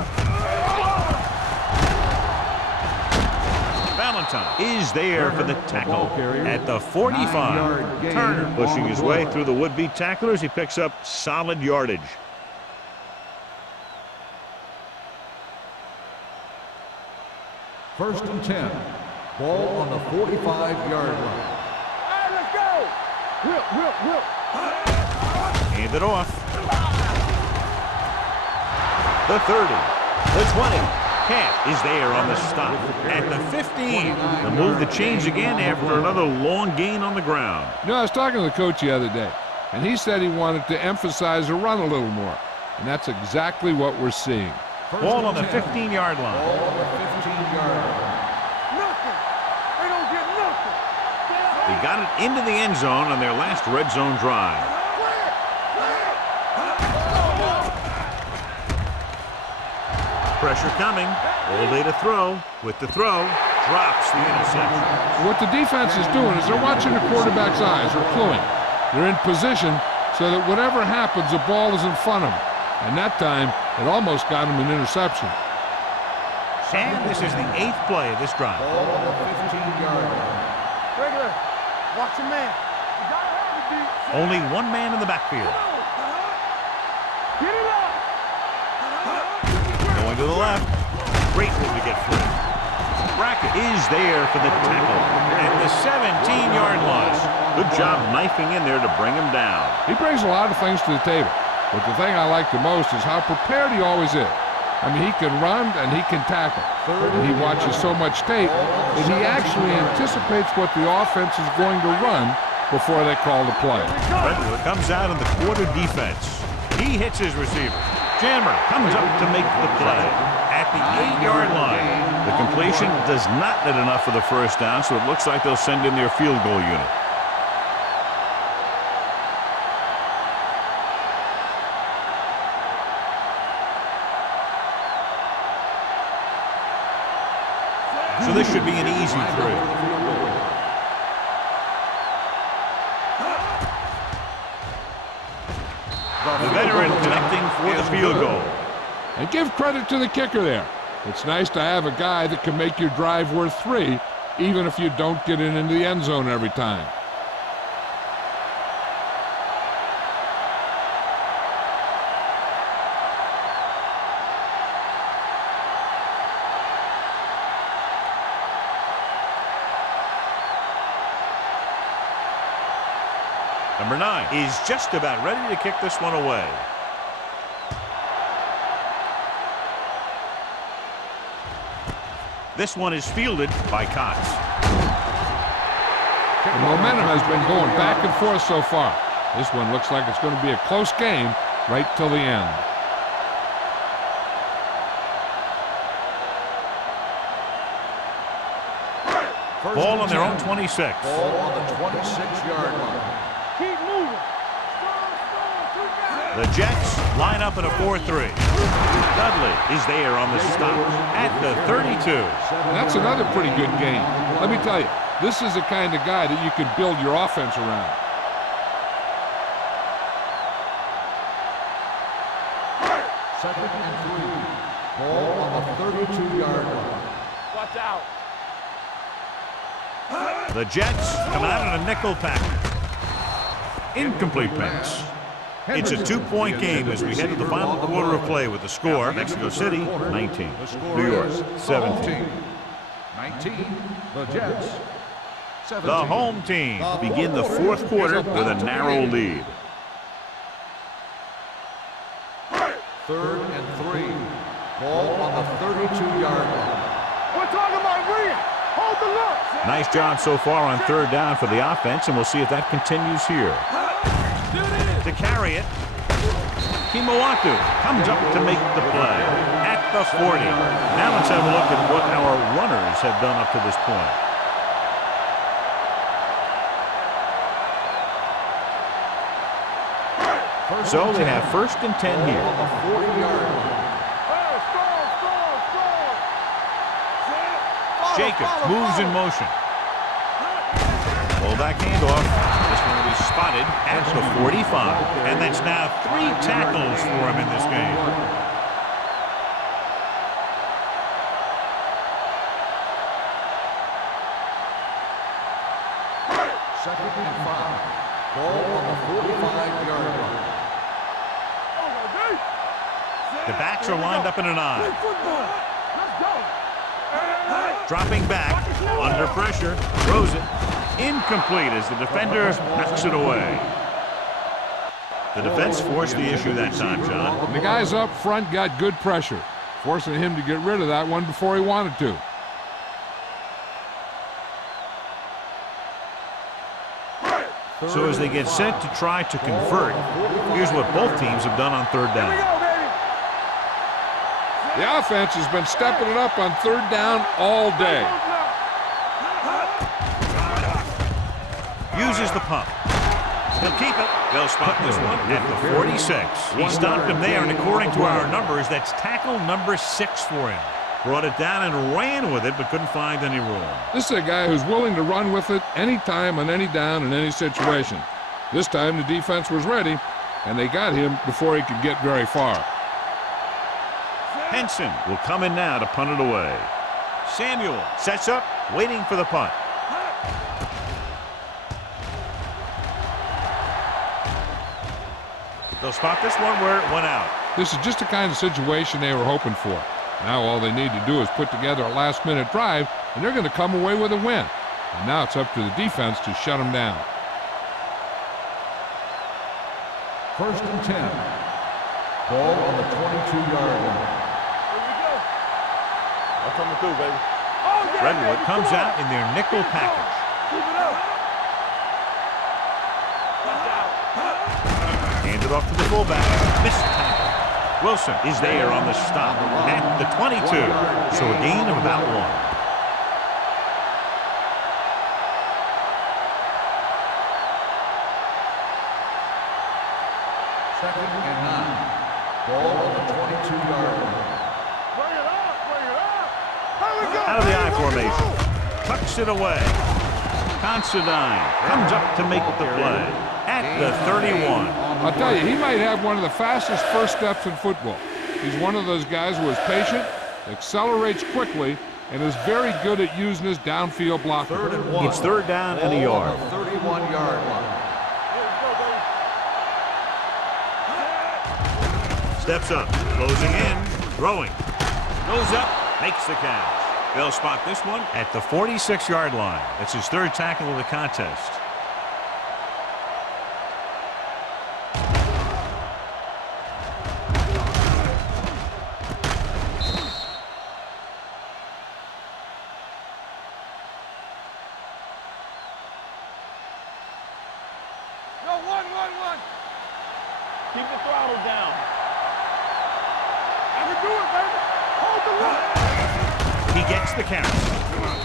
Valentine is there for the tackle at the 45. Turner pushing his way through the would-be tacklers. He picks up solid yardage. First and 10. Ball on the 45-yard line. All right, let's go. Whip. Hand it off. The 30. The 20. Cat is there on the stop at the 15. The move to change again after another long gain on the ground. You know, I was talking to the coach the other day, and he said he wanted to emphasize the run a little more. And that's exactly what we're seeing. Ball on the 15-yard line. Ball on the 15-yard line. Nothing. They don't get nothing. They got it into the end zone on their last red zone drive. Pressure coming. All day to throw. With the throw, drops the interception. What the defense is doing is they're watching the quarterback's eyes. They're cluing. They're in position so that whatever happens, the ball is in front of them. And that time, it almost got him an interception. And this is the 8th play of this drive. Ball on the 15-yard line. Regular. Watch your man. You gotta have it, D. Only one man in the backfield. Get it up. Going to the left. Great move to get free. Brackett is there for the tackle at the 17-yard line. Good job knifing in there to bring him down. He brings a lot of things to the table. But the thing I like the most is how prepared he always is. I mean, he can run and he can tackle. And he watches so much tape that he actually anticipates what the offense is going to run before they call the play. Redwood comes out in the quarter defense. He hits his receiver. Jammer comes up to make the play at the 8-yard line. The completion does not net enough for the first down, so it looks like they'll send in their field goal unit. So this should be an easy 3. The veteran connecting for the field goal. And give credit to the kicker there. It's nice to have a guy that can make your drive worth 3, even if you don't get it into the end zone every time. Number 9 is just about ready to kick this one away. This one is fielded by Cox. The momentum has been going back and forth so far. This one looks like it's going to be a close game right till the end. Ball on their own 26. Ball on the 26-yard line. Keep moving. The Jets line up in a 4-3. Dudley is there on the stop at the 32. That's another pretty good game. Let me tell you, this is the kind of guy that you can build your offense around. Second and 3. Ball on the 32-yard line. Watch out. The Jets come out in a nickel package. Incomplete pass. It's a 2-point game as we head to the final quarter of play with the score. Mexico City, 19. New York, 17. 19. The Jets, 17. The home team begin the fourth quarter with a narrow lead. Third and 3. Ball on the 32-yard line. We're talking about Rhea. Hold the look. Nice job so far on third down for the offense, and we'll see if that continues here. To carry it, Kimawatu comes up to make the play at the 40. Now let's have a look at what our runners have done up to this point. So they have first and 10 here. On the 40-yard line. Jacobs moves in motion. Fullback handoff. This one will be spotted at the 45. And that's now 3 tackles for him in this game. Second and 5. Ball on the 45-yard line. The backs are lined up in an I. Let's go. Dropping back, under pressure, throws it. Incomplete as the defender knocks it away. The defense forced the issue that time, John. And the guys up front got good pressure, forcing him to get rid of that one before he wanted to. So as they get set to try to convert, here's what both teams have done on third down. The offense has been stepping it up on third down all day. Uses the pump. He'll keep it. They'll spot this one at the 46. He stopped him there, and according to our numbers, that's tackle number 6 for him. Brought it down and ran with it, but couldn't find any room. This is a guy who's willing to run with it anytime, on any down, in any situation. This time the defense was ready, and they got him before he could get very far. Henson will come in now to punt it away. Samuel sets up, waiting for the punt. They'll spot this one where it went out. This is just the kind of situation they were hoping for. Now all they need to do is put together a last-minute drive, and they're going to come away with a win. And now it's up to the defense to shut them down. First and 10. Ball on the 22-yard line. I'm coming through, baby. Redwood comes out in their nickel package. Keep it up. Handed off to the fullback. Missed tackle. Wilson is there on the stop at the 22. So a gain of about 1. Second and 9. Ball on the 22-yard line. Bring it up. Bring it up. Here we go. Out of the I formation. Tucks it away. Considine comes up to make the play at the 31. I'll tell you, he might have one of the fastest first steps in football. He's one of those guys who is patient, accelerates quickly, and is very good at using his downfield blocker. Third and 1. It's third down and a yard. On the 31-yard line. Steps up, closing in, throwing. Goes up, makes the catch. They'll spot this one at the 46-yard line. That's his third tackle of the contest. He gets the carry.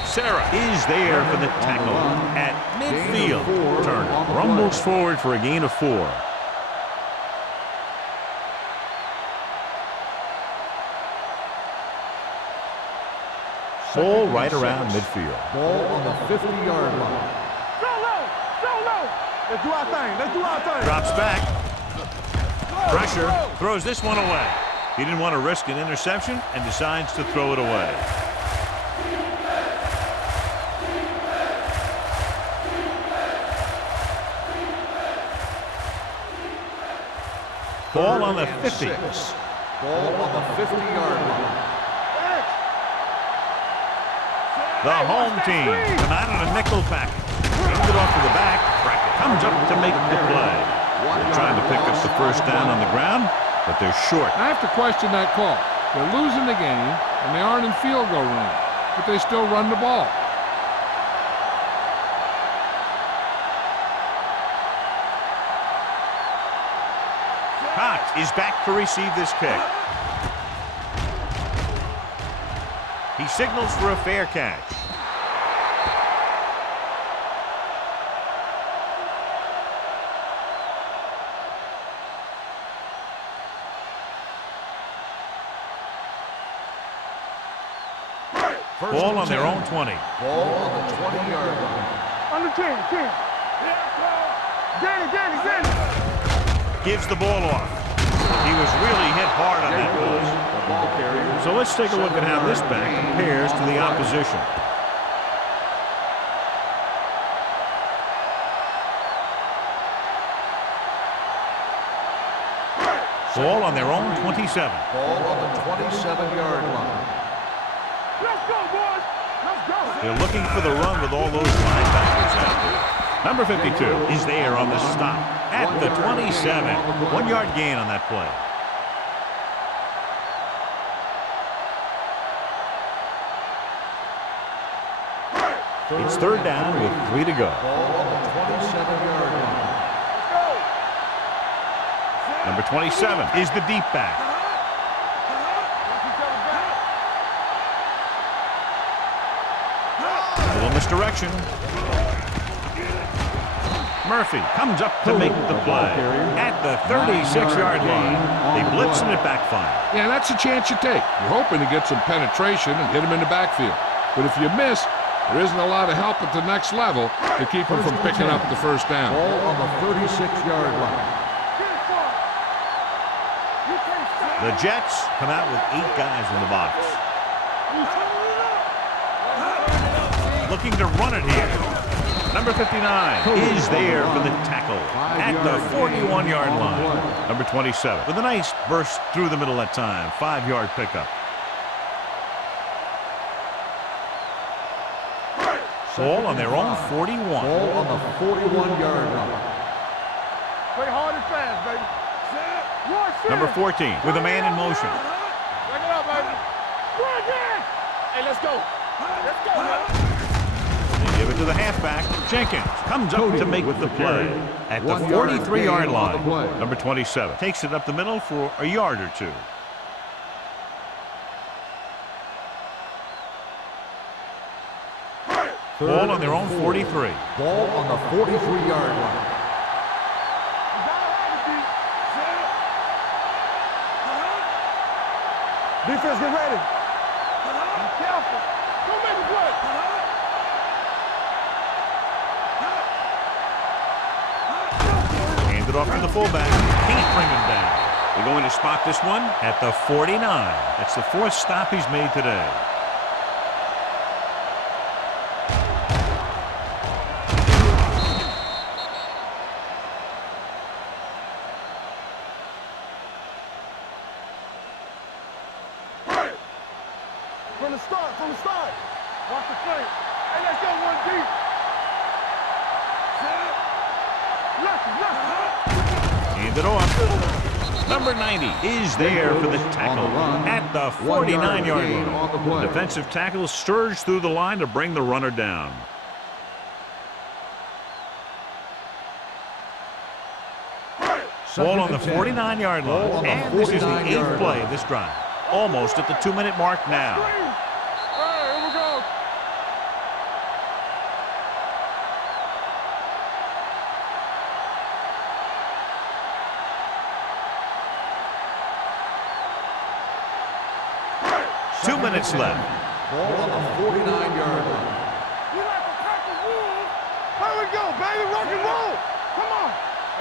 Sarah is there for the tackle at midfield. Turner rumbles forward for a gain of 4. Ball right around midfield. Ball on the 50-yard line. Let's do our thing. Let's do our thing. Drops back. Pressure. Throws this one away. He didn't want to risk an interception and decides to throw it away. Ball on the 50. Ball on the 50-yard line. The home team come out in a nickel package. Hands it off to the back. Brackett comes up to make the play. They're trying to pick up the first down on the ground, but they're short. I have to question that call. They're losing the game, and they aren't in field goal range, but they still run the ball. Cox is back to receive this kick. He signals for a fair catch. Ball on their own 20. Ball on the 20-yard line. Under 10. Danny. Gives the ball off. He was really hit hard on that ball. The ball carrier. So let's take a look at how this back compares to the opposition. Ball on their own 27. Ball on the 27-yard line. Let's go, boys. Let's go. They're looking for the run with all those linebackers out there. Number 52 is there on the stop at the 27. 1-yard gain on that play. It's third down with 3 to go. Ball on the 27-yard line. Number 27 is the deep back. A little misdirection. Murphy comes up to make the play at the 36-yard line. They blitz and it backfires. Yeah, that's a chance you take. You're hoping to get some penetration and hit him in the backfield. But if you miss, there isn't a lot of help at the next level to keep him from picking up the first down. Ball on the 36-yard line. The Jets come out with 8 guys in the box. Looking to run it here. Number 59 is there for the tackle at the 41-yard line. Number 27 with a nice burst through the middle that time. 5-yard pickup. Ball on their own 41. Ball on the 41-yard line. Play hard and fast, baby. Number 14 with a man in motion. Bring it up, baby. Go again. Hey, let's go. Let's go, man. They give it to the halfback. Jenkins comes up to make the play at the 43-yard line. Number 27 takes it up the middle for a yard or 2. Ball on their own 43. Ball on the 43-yard line. Defense, get ready. Be careful. Don't make a play. Hand it off to the fullback. Can't bring him down. They're going to spot this one at the 49. That's the 4th stop he's made today. From the start. Watch the play. Hey, let's go, 1 deep. Left. Hand it off. Number 90 is there for the tackle at the 49-yard line. Defensive tackle surged through the line to bring the runner down. Ball on the 49-yard line. And this is the 8th play of this drive. Almost at the 2-minute mark now. All right, here we go. Two minutes left. Ball on the 49-yard line. You like to crack the rules? Here we go, baby. Rock and roll. Come on.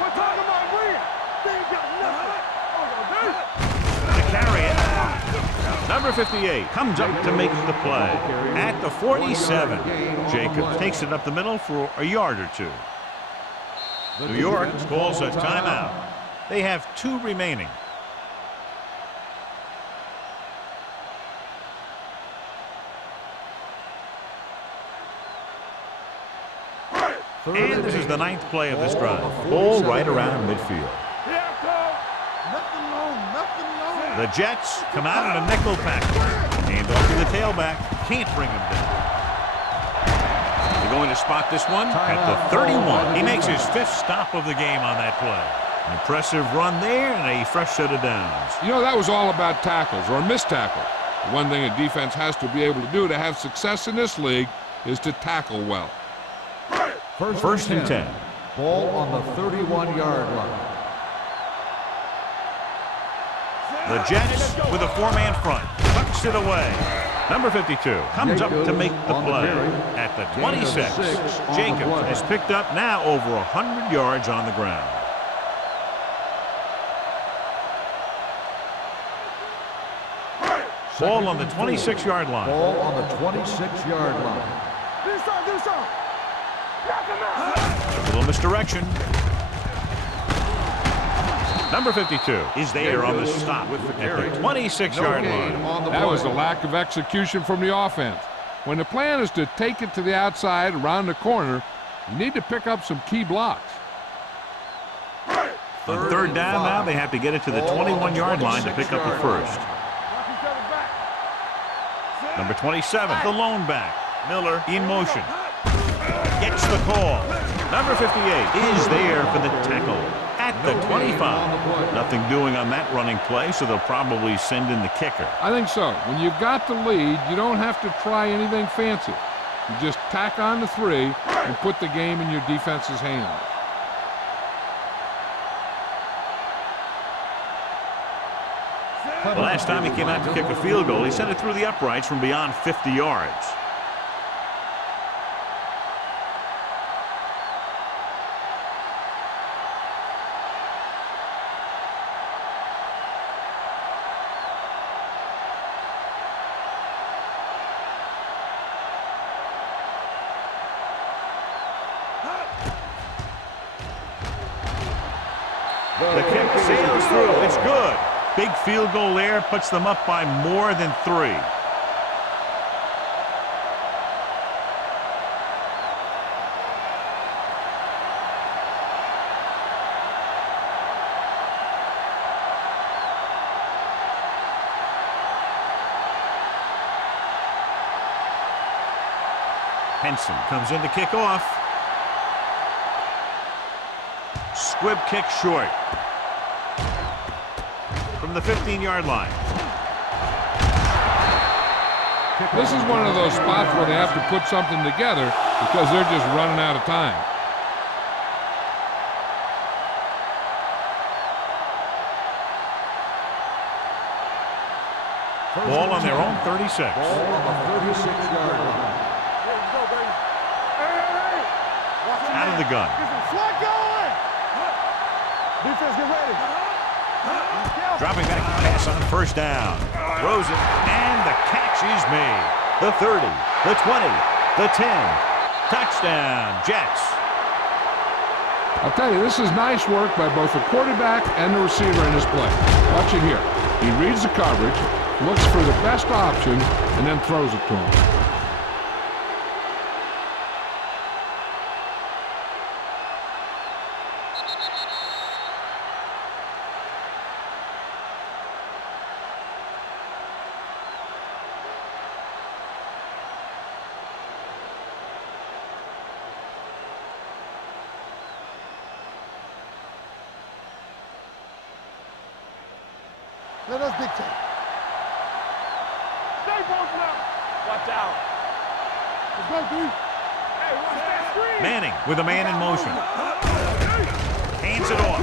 We're talking about win. They ain't got nothing. Oh, no, To carry it. Number 58 comes up to make the play. At the 47, Jacobs takes it up the middle for a yard or two. New York calls a timeout. They have 2 remaining. And this is the 9th play of this drive. Ball right around midfield. nothing long, nothing long. The Jets come out in a nickel package. Hand off to the tailback. Can't bring him down. They're going to spot this one at the 31. He makes his 5th stop of the game on that play. An impressive run there and a fresh set of downs. You know, that was all about tackles or missed tackles. The one thing a defense has to be able to do to have success in this league is to tackle well. First and 10. Ball on the 31-yard line. The Jets with a 4-man front. Tucks it away. Number 52 comes up to make the play. At the 26, Jacobs has picked up now over 100 yards on the ground. Ball on the 26-yard line. Ball on the 26-yard line. Do something. Knock him out. A little misdirection. Number 52 is there on the stop at the 26-yard line. That was a lack of execution from the offense. When the plan is to take it to the outside around the corner, you need to pick up some key blocks. On third down now, they have to get it to the 21-yard line to pick up the first. Knock each other back. Number 27, the lone back. Miller in motion. Gets the call. Number 58 is there for the tackle at the 25. Nothing doing on that running play, so they'll probably send in the kicker. I think so. When you've got the lead, you don't have to try anything fancy. You just tack on the 3 and put the game in your defense's hands. The last time he came out to kick a field goal, he sent it through the uprights from beyond 50 yards. The kick sails through. It's good. Big field goal there puts them up by more than 3. Henson comes in to kick off. Squib kick short. From the 15-yard line. This is one of those spots where they have to put something together because they're just running out of time. Ball on their own 36. Ball on the 36-yard line. There you go, baby. Hey. Watch it Out of now. the gun. Get some swag going. Defense, get ready. Dropping back to pass on first down. Throws it, and the catch is made. The 30, the 20, the 10. Touchdown, Jets. I'll tell you, this is nice work by both the quarterback and the receiver in his play. Watch it here. He reads the coverage, looks for the best option, and then throws it to him. Let us dictate. Watch out. Let's go, D. Hey, watch that screen. Manning with a man in motion. Hands it off.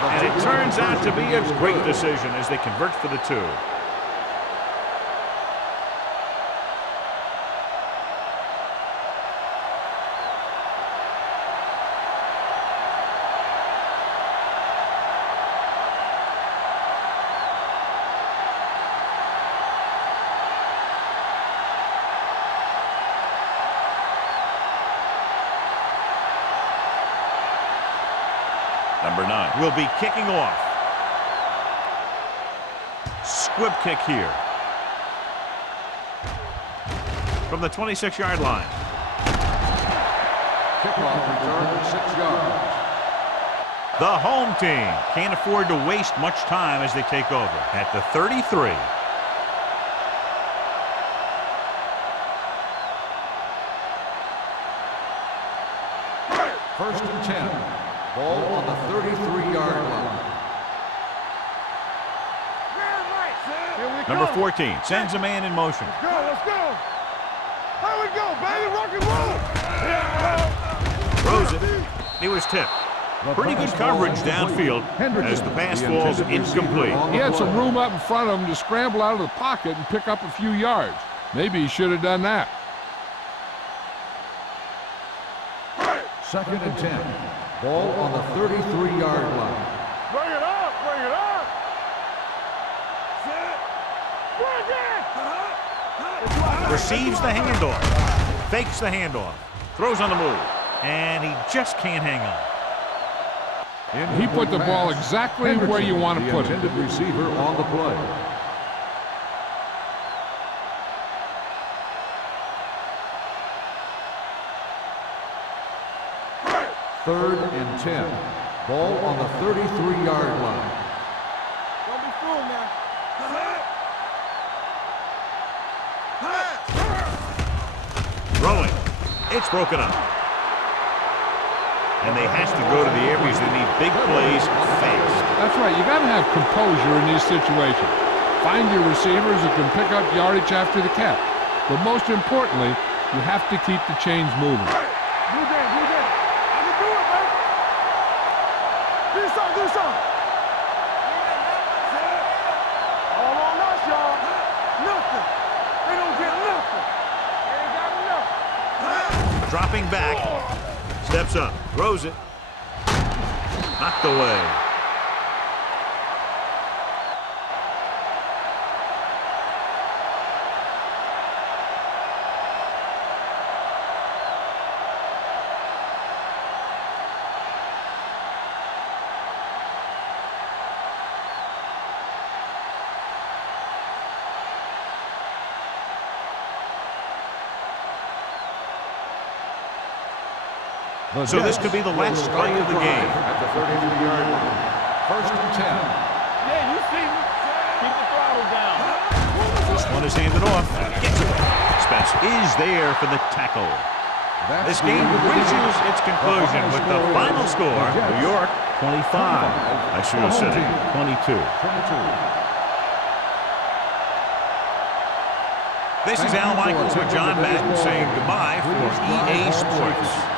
And it turns out to be a great decision as they convert for the 2. Number 9 will be kicking off. Squib kick here. From the 26-yard line. Kickoff return 6 yards. The home team can't afford to waste much time as they take over at the 33. First and 10. Ball on the 33-yard line. Number 14 sends a man in motion. Let's go. Here we go, baby. Rock and roll. Throws it. He was tipped. Pretty good coverage downfield as the pass falls incomplete. He had some room up in front of him to scramble out of the pocket and pick up a few yards. Maybe he should have done that. Second and 10. Ball on the 33-yard line. Bring it up. Bring it up. Receives the handoff. Fakes the handoff. Throws on the move. And he just can't hang on. He put the ball exactly where you want to put it. The intended receiver on the play. Third and 10. Ball on the 33-yard line. Don't be fooled now. Throwing. It's broken up. And they have to go to the areas that need big plays fast. That's right. You got to have composure in these situations. Find your receivers who can pick up yardage after the catch. But most importantly, you have to keep the chains moving. Do that. I can do it, baby. Do something. All on us, y'all. Nothing. They don't get nothing. They ain't got enough. Dropping back. Steps up. Throws it. Knocked away. So this could be the last play of the game. At the 33-yard line. First and 10. Yeah, you see me. Keep the throttle down. This one is handed off. Gets away. Spencer is there for the tackle. This game reaches its conclusion with the final score. New York 25. I should have said it. 22. This is Al Michaels with John Madden saying goodbye for EA Sports.